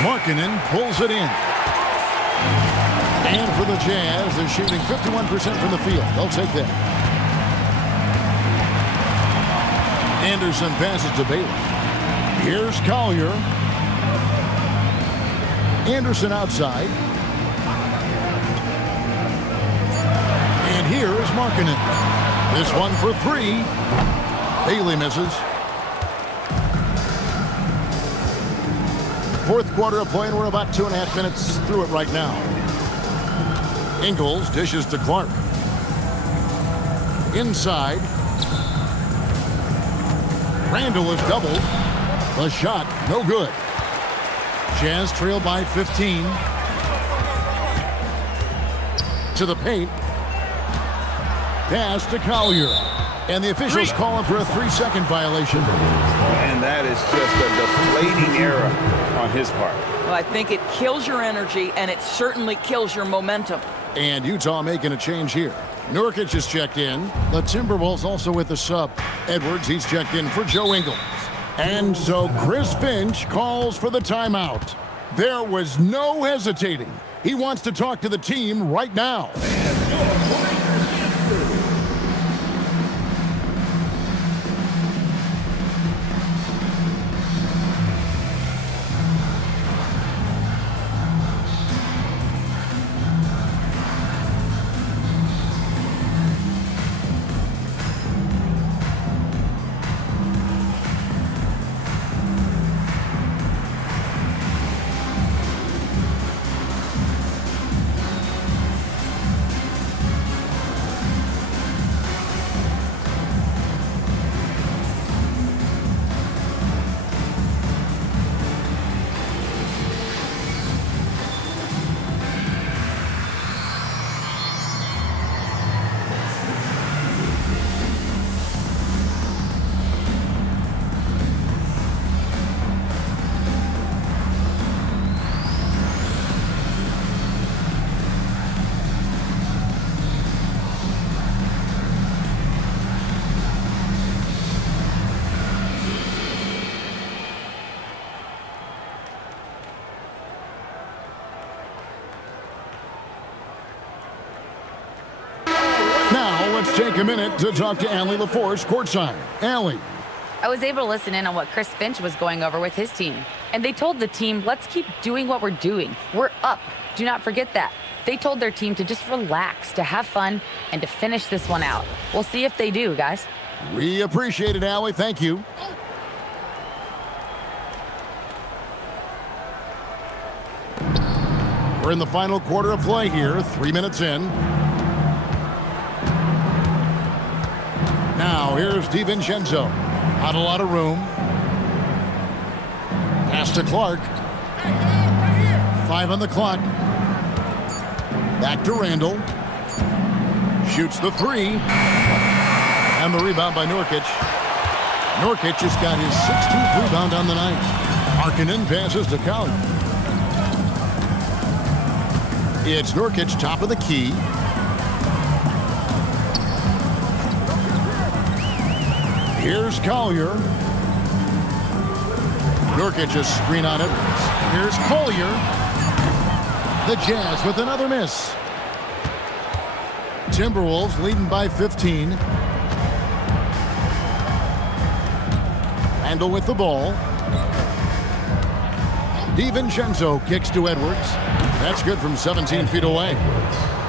Markkanen pulls it in. And for the Jazz, they're shooting 51% from the field. They'll take that. Anderson passes to Bailey. Here's Collier. Anderson outside. And here is Markkanen. This one for 3. Bailey misses. Fourth quarter of play, and we're about 2.5 minutes through it right now. Ingles dishes to Clark. Inside. Randle is doubled. The shot, no good. Jazz trail by 15. To the paint. Pass to Collier. And the officials calling for a 3-second violation. And that is just a deflating error on his part. Well, I think it kills your energy, and it certainly kills your momentum. And Utah making a change here. Nurkic is checked in. The Timberwolves also with the sub. Edwards, he's checked in for Joe Ingles. And so Chris Finch calls for the timeout. There was no hesitating. He wants to talk to the team right now. Let's take a minute to talk to Allie LaForce courtside. Allie. I was able to listen in on what Chris Finch was going over with his team. And they told the team, let's keep doing what we're doing. We're up. Do not forget that. They told their team to just relax, to have fun, and to finish this one out. We'll see if they do, guys. We appreciate it, Allie. Thank you. We're in the final quarter of play here, 3 minutes in. Now, here's DiVincenzo. Not a lot of room. Pass to Clark. 5 on the clock. Back to Randle. Shoots the 3. And the rebound by Nurkic. Nurkic has got his 16th rebound on the night. Markkanen passes to Collier. It's Nurkic, top of the key. Here's Collier. Nurkic just screen on Edwards. Here's Collier. The Jazz with another miss. Timberwolves leading by 15. Randle with the ball. DiVincenzo kicks to Edwards. That's good from 17 feet away.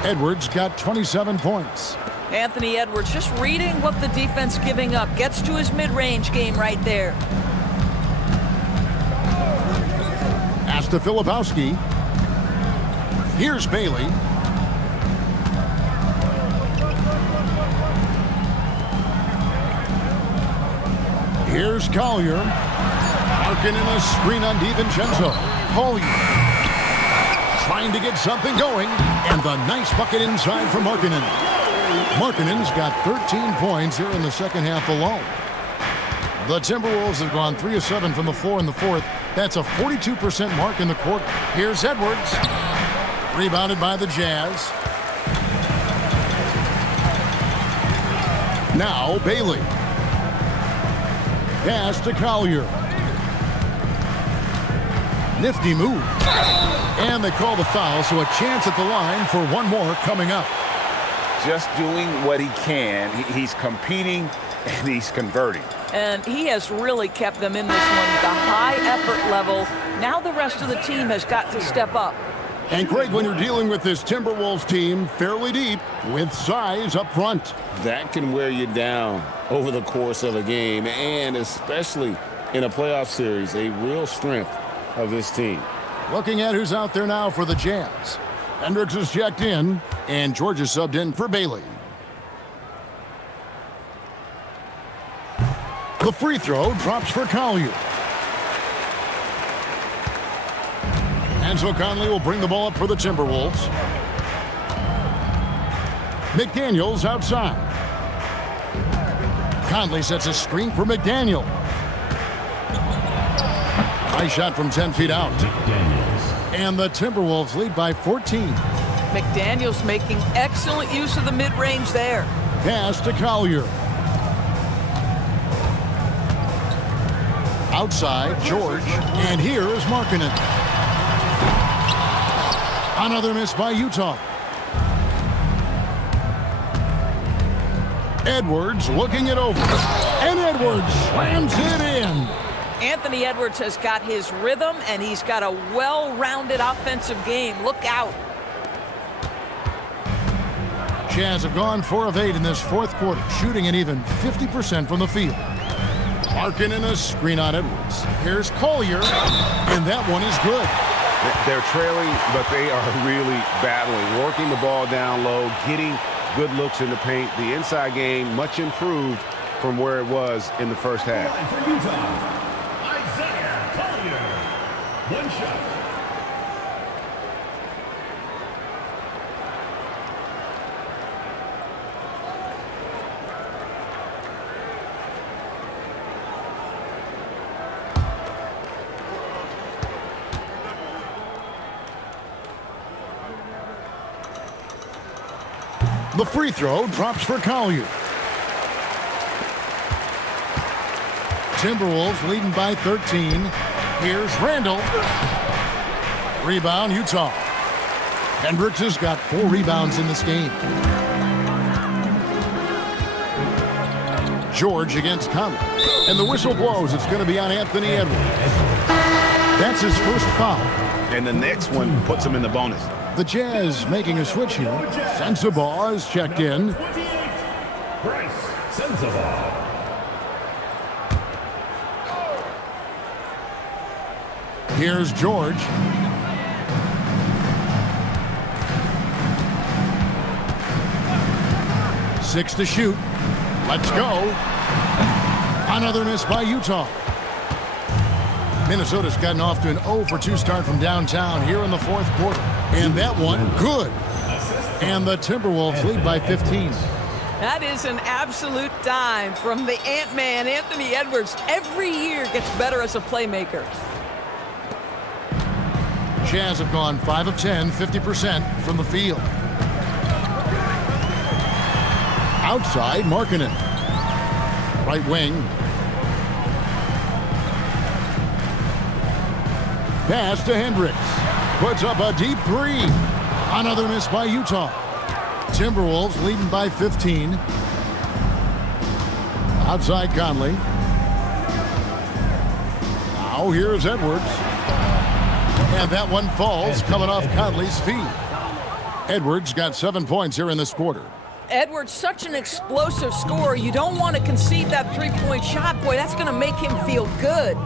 Edwards got 27 points. Anthony Edwards just reading what the defense giving up. Gets to his mid-range game right there. Pass to Filipowski. Here's Bailey. Here's Collier. Markkanen a screen on DiVincenzo. Collier trying to get something going. And the nice bucket inside from Markkanen. Markkanen's got 13 points here in the second half alone. The Timberwolves have gone 3 of 7 from the floor in the fourth. That's a 42% mark in the quarter. Here's Edwards. Rebounded by the Jazz. Now Bailey. Pass to Collier. Nifty move. And they call the foul, so a chance at the line for one more coming up. Just doing what he can. He's competing and he's converting. And he has really kept them in this one. The high effort level. Now the rest of the team has got to step up. And Greg, when you're dealing with this Timberwolves team fairly deep with size up front, that can wear you down over the course of a game, and especially in a playoff series, a real strength of this team. Looking at who's out there now for the Jazz. Hendricks is checked in, and George is subbed in for Bailey. The free throw drops for Collier. And so Conley will bring the ball up for the Timberwolves. McDaniels outside. Conley sets a screen for McDaniel. Nice shot from 10 feet out. And the Timberwolves lead by 14. McDaniels making excellent use of the mid-range there. Pass to Collier. Outside, George. And here is Markkanen. Another miss by Utah. Edwards looking it over. And Edwards slams it in. Anthony Edwards has got his rhythm, and he's got a well-rounded offensive game. Look out. Jazz have gone 4 of 8 in this fourth quarter, shooting an even 50% from the field. Markkanen a screen on Edwards. Here's Collier, and that one is good. They're trailing, but they are really battling, working the ball down low, getting good looks in the paint. The inside game much improved from where it was in the first half. For Utah, Isaiah Collier. One shot. The free throw drops for Collier. Timberwolves leading by 13. Here's Randle. Rebound, Utah. Hendricks has got 4 rebounds in this game. George against Conley. And the whistle blows. It's going to be on Anthony Edwards. That's his first foul. And the next one puts him in the bonus. The Jazz making a switch here. Sensabaugh is checked in. 28, Bryce Sensabaugh. Here's George. Six to shoot. Let's go. Another miss by Utah. Minnesota's gotten off to an 0-for-2 start from downtown here in the fourth quarter. And that one, good. And the Timberwolves lead by 15. That is an absolute dime from the Ant-Man, Anthony Edwards. Every year gets better as a playmaker. Jazz have gone 5 of 10, 50% from the field. Outside, Markkanen. Right wing. Pass to Hendricks. Puts up a deep three. Another miss by Utah. Timberwolves leading by 15. Outside Conley. Now here's Edwards. And that one falls coming off Conley's feet. Edwards got 7 points here in this quarter. Edwards, such an explosive scorer. You don't want to concede that three-point shot. Boy, that's going to make him feel good.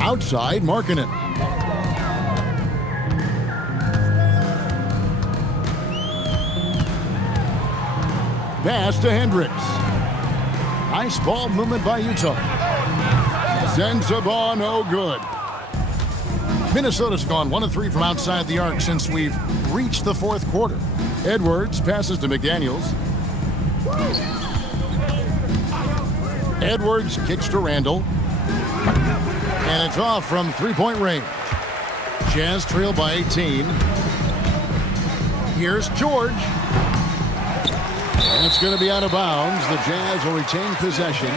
Outside Markkanen. Pass to Hendricks. Nice ball movement by Utah. Sends the ball, no good. Minnesota's gone 1 of 3 from outside the arc since we've reached the fourth quarter. Edwards passes to McDaniels. Edwards kicks to Randle. And it's off from three-point range. Jazz trail by 18. Here's George. And it's going to be out of bounds. The Jazz will retain possession.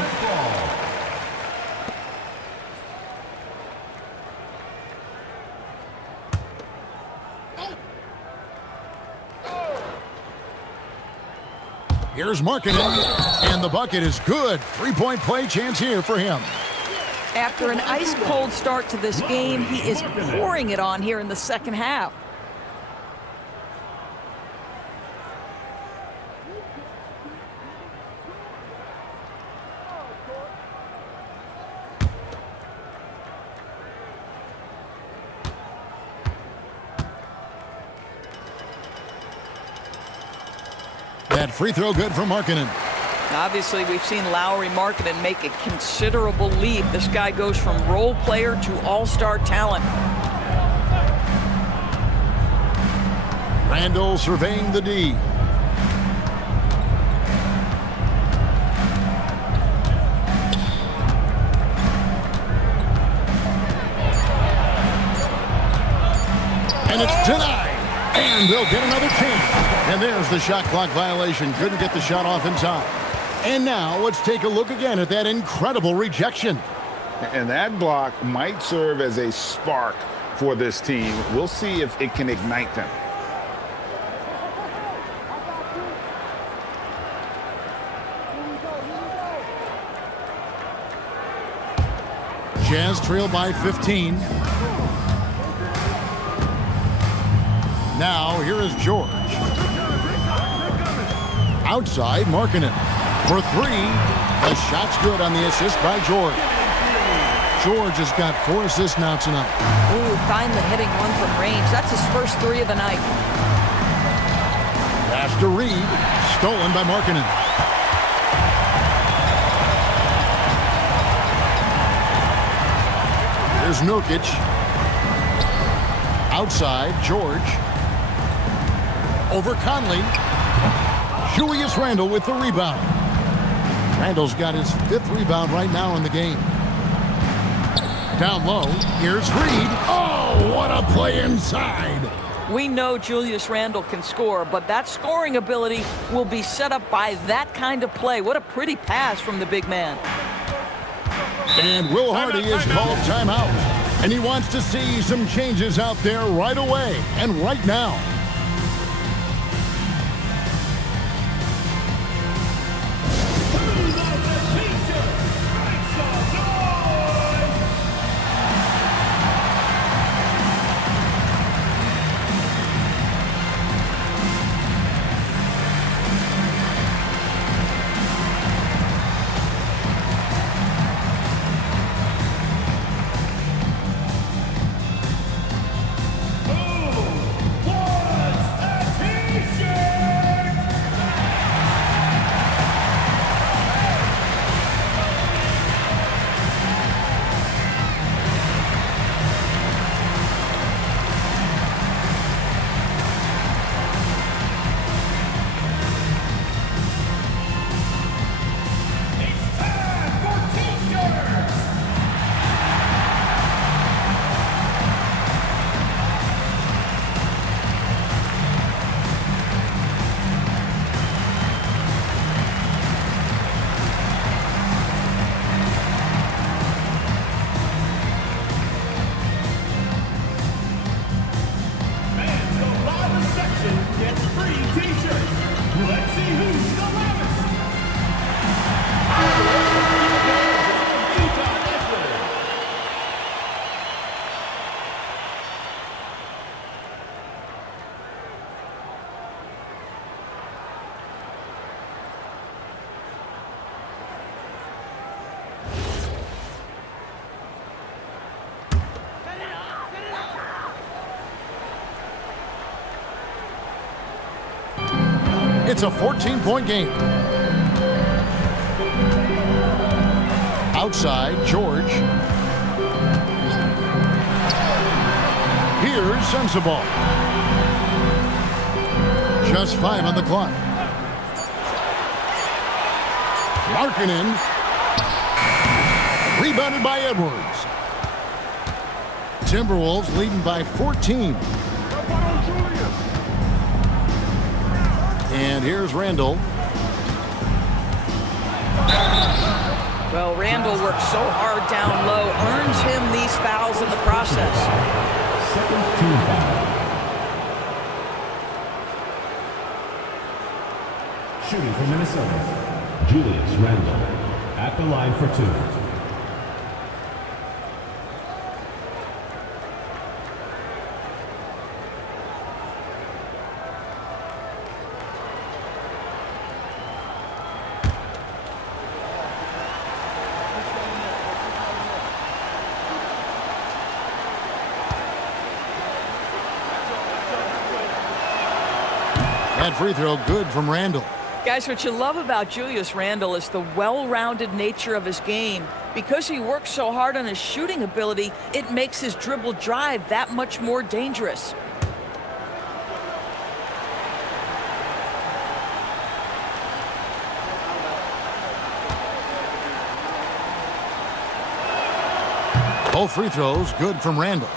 Here's Markkanen, and the bucket is good. Three-point play chance here for him. After an ice-cold start to this game, he is pouring it on here in the second half. That free throw good for Markkanen. Obviously, we've seen Lauri Markkanen make a considerable leap. This guy goes from role player to all-star talent. Randle surveying the D. And it's denied. And they'll get another chance. And there's the shot clock violation. Couldn't get the shot off in time. And now let's take a look again at that incredible rejection. And that block might serve as a spark for this team. We'll see if it can ignite them. Jazz trail by 15. Now here is George. Outside Markkanen for three. The shot's good on the assist by George. George has got 4 assists now tonight. Ooh, finally hitting one from range. That's his first 3 of the night. Pass to Reed. Stolen by Markkanen. Here's Nurkic. Outside, George. Over Conley. Julius Randle with the rebound. Randle's got his 5th rebound right now in the game. Down low, here's Reed. Oh, what a play inside. We know Julius Randle can score, but that scoring ability will be set up by that kind of play. What a pretty pass from the big man. And Will Hardy is called timeout. And he wants to see some changes out there right away and right now. It's a 14-point game. Outside, George. Here's Sensible. Just 5 on the clock. Markkanen. Rebounded by Edwards. Timberwolves leading by 14. And here's Randle. Well, Randle works so hard down low, earns him these fouls in the process. Second team foul. Shooting for Minnesota, Julius Randle at the line for 2. That free throw good from Randle. Guys, what you love about Julius Randle is the well-rounded nature of his game. Because he works so hard on his shooting ability, it makes his dribble drive that much more dangerous. Both free throws good from Randle.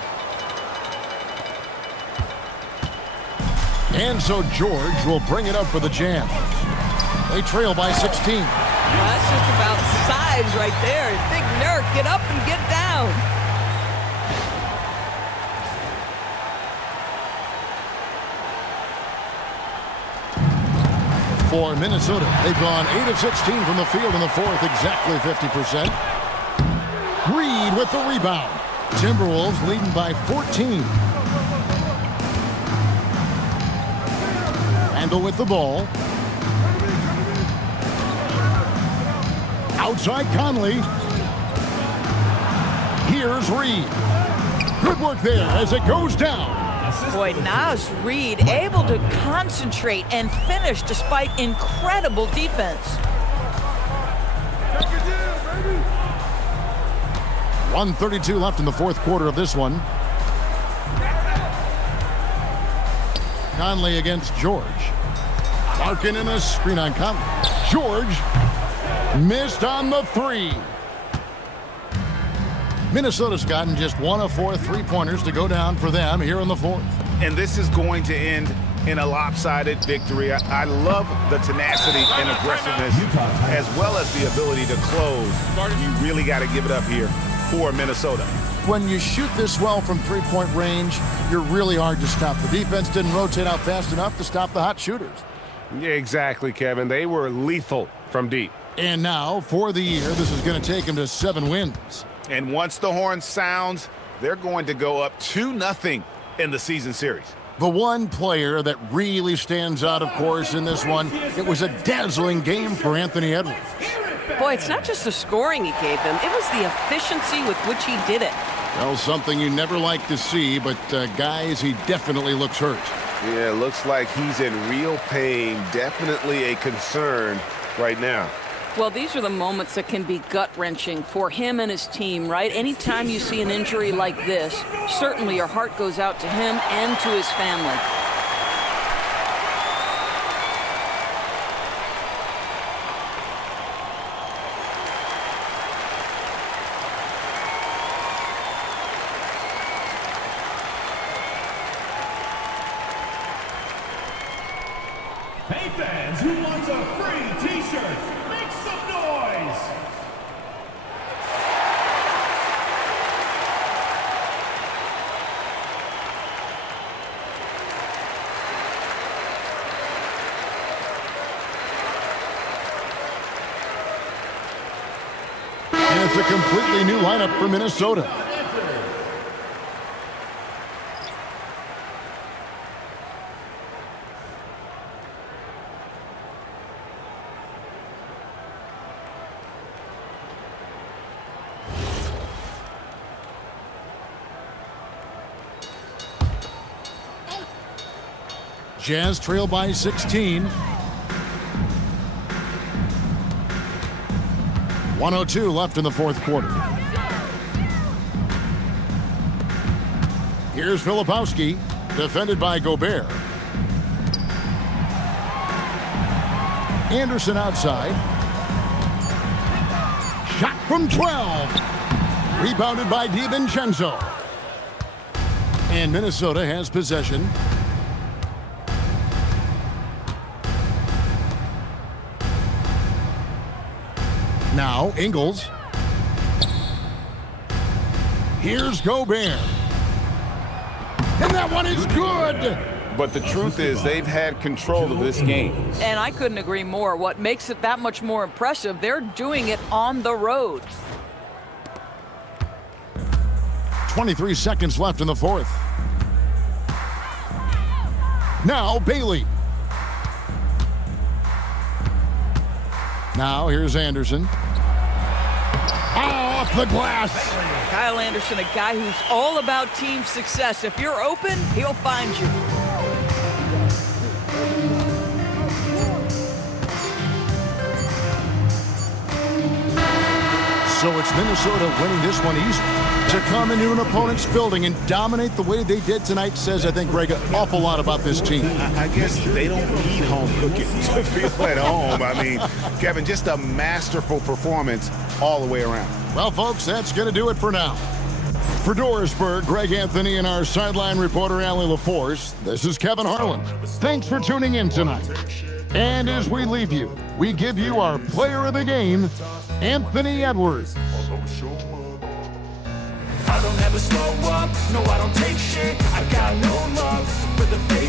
And so George will bring it up for the Jam. They trail by 16. Well, that's just about size right there. Big nerd, get up and get down. For Minnesota, they've gone 8 of 16 from the field in the fourth, exactly 50%. Reed with the rebound. Timberwolves leading by 14. Randle with the ball. Outside Conley. Here's Reed. Good work there as it goes down. Boy, Naz Reed able to concentrate and finish despite incredible defense. 1:32 left in the fourth quarter of this one. Conley against George. Markkanen a screen on Conley. George missed on the three. Minnesota's gotten just 1 of 4 3-pointers to go down for them here in the fourth. And this is going to end in a lopsided victory. I love the tenacity and aggressiveness as well as the ability to close. You really got to give it up here for Minnesota. When you shoot this well from three-point range, you're really hard to stop. The defense didn't rotate out fast enough to stop the hot shooters. Yeah, exactly, Kevin. They were lethal from deep. And now, for the year, this is going to take them to 7 wins. And once the horn sounds, they're going to go up 2-0 in the season series. The one player that really stands out, of course, in this one, it was a dazzling game for Anthony Edwards. Boy, it's not just the scoring he gave them. It was the efficiency with which he did it. Well, something you never like to see, but guys, he definitely looks hurt. Yeah, looks like he's in real pain. Definitely a concern right now. Well, these are the moments that can be gut-wrenching for him and his team, right? Anytime you see an injury like this, certainly your heart goes out to him and to his family. Hey fans, who wants a free t-shirt? Make some noise! And it's a completely new lineup for Minnesota. Jazz trail by 16. 1:02 left in the fourth quarter. Here's Filipowski, defended by Gobert. Anderson outside. Shot from 12. Rebounded by DiVincenzo. And Minnesota has possession. Now Ingles. Here's Gobert. And that one is good. But the truth is they've had control of this game. And I couldn't agree more. What makes it that much more impressive, they're doing it on the road. 23 seconds left in the fourth. Now Bailey. Now here's Anderson. Oh, off the glass. Kyle Anderson, a guy who's all about team success. If you're open, he'll find you. So it's Minnesota winning this one easy. To come into an opponent's building and dominate the way they did tonight says, I think, Greg, an awful lot about this team. I guess they don't need home cooking to feel at home. I mean, Kevin, just a masterful performance all the way around. Well, folks, that's going to do it for now. For Dorisburg, Greg Anthony, and our sideline reporter, Allie LaForce, this is Kevin Harlan. Thanks for tuning in tonight. And as we leave you, we give you our player of the game, Anthony Edwards. I don't ever slow up, no I don't take shit, I got no love for the fake.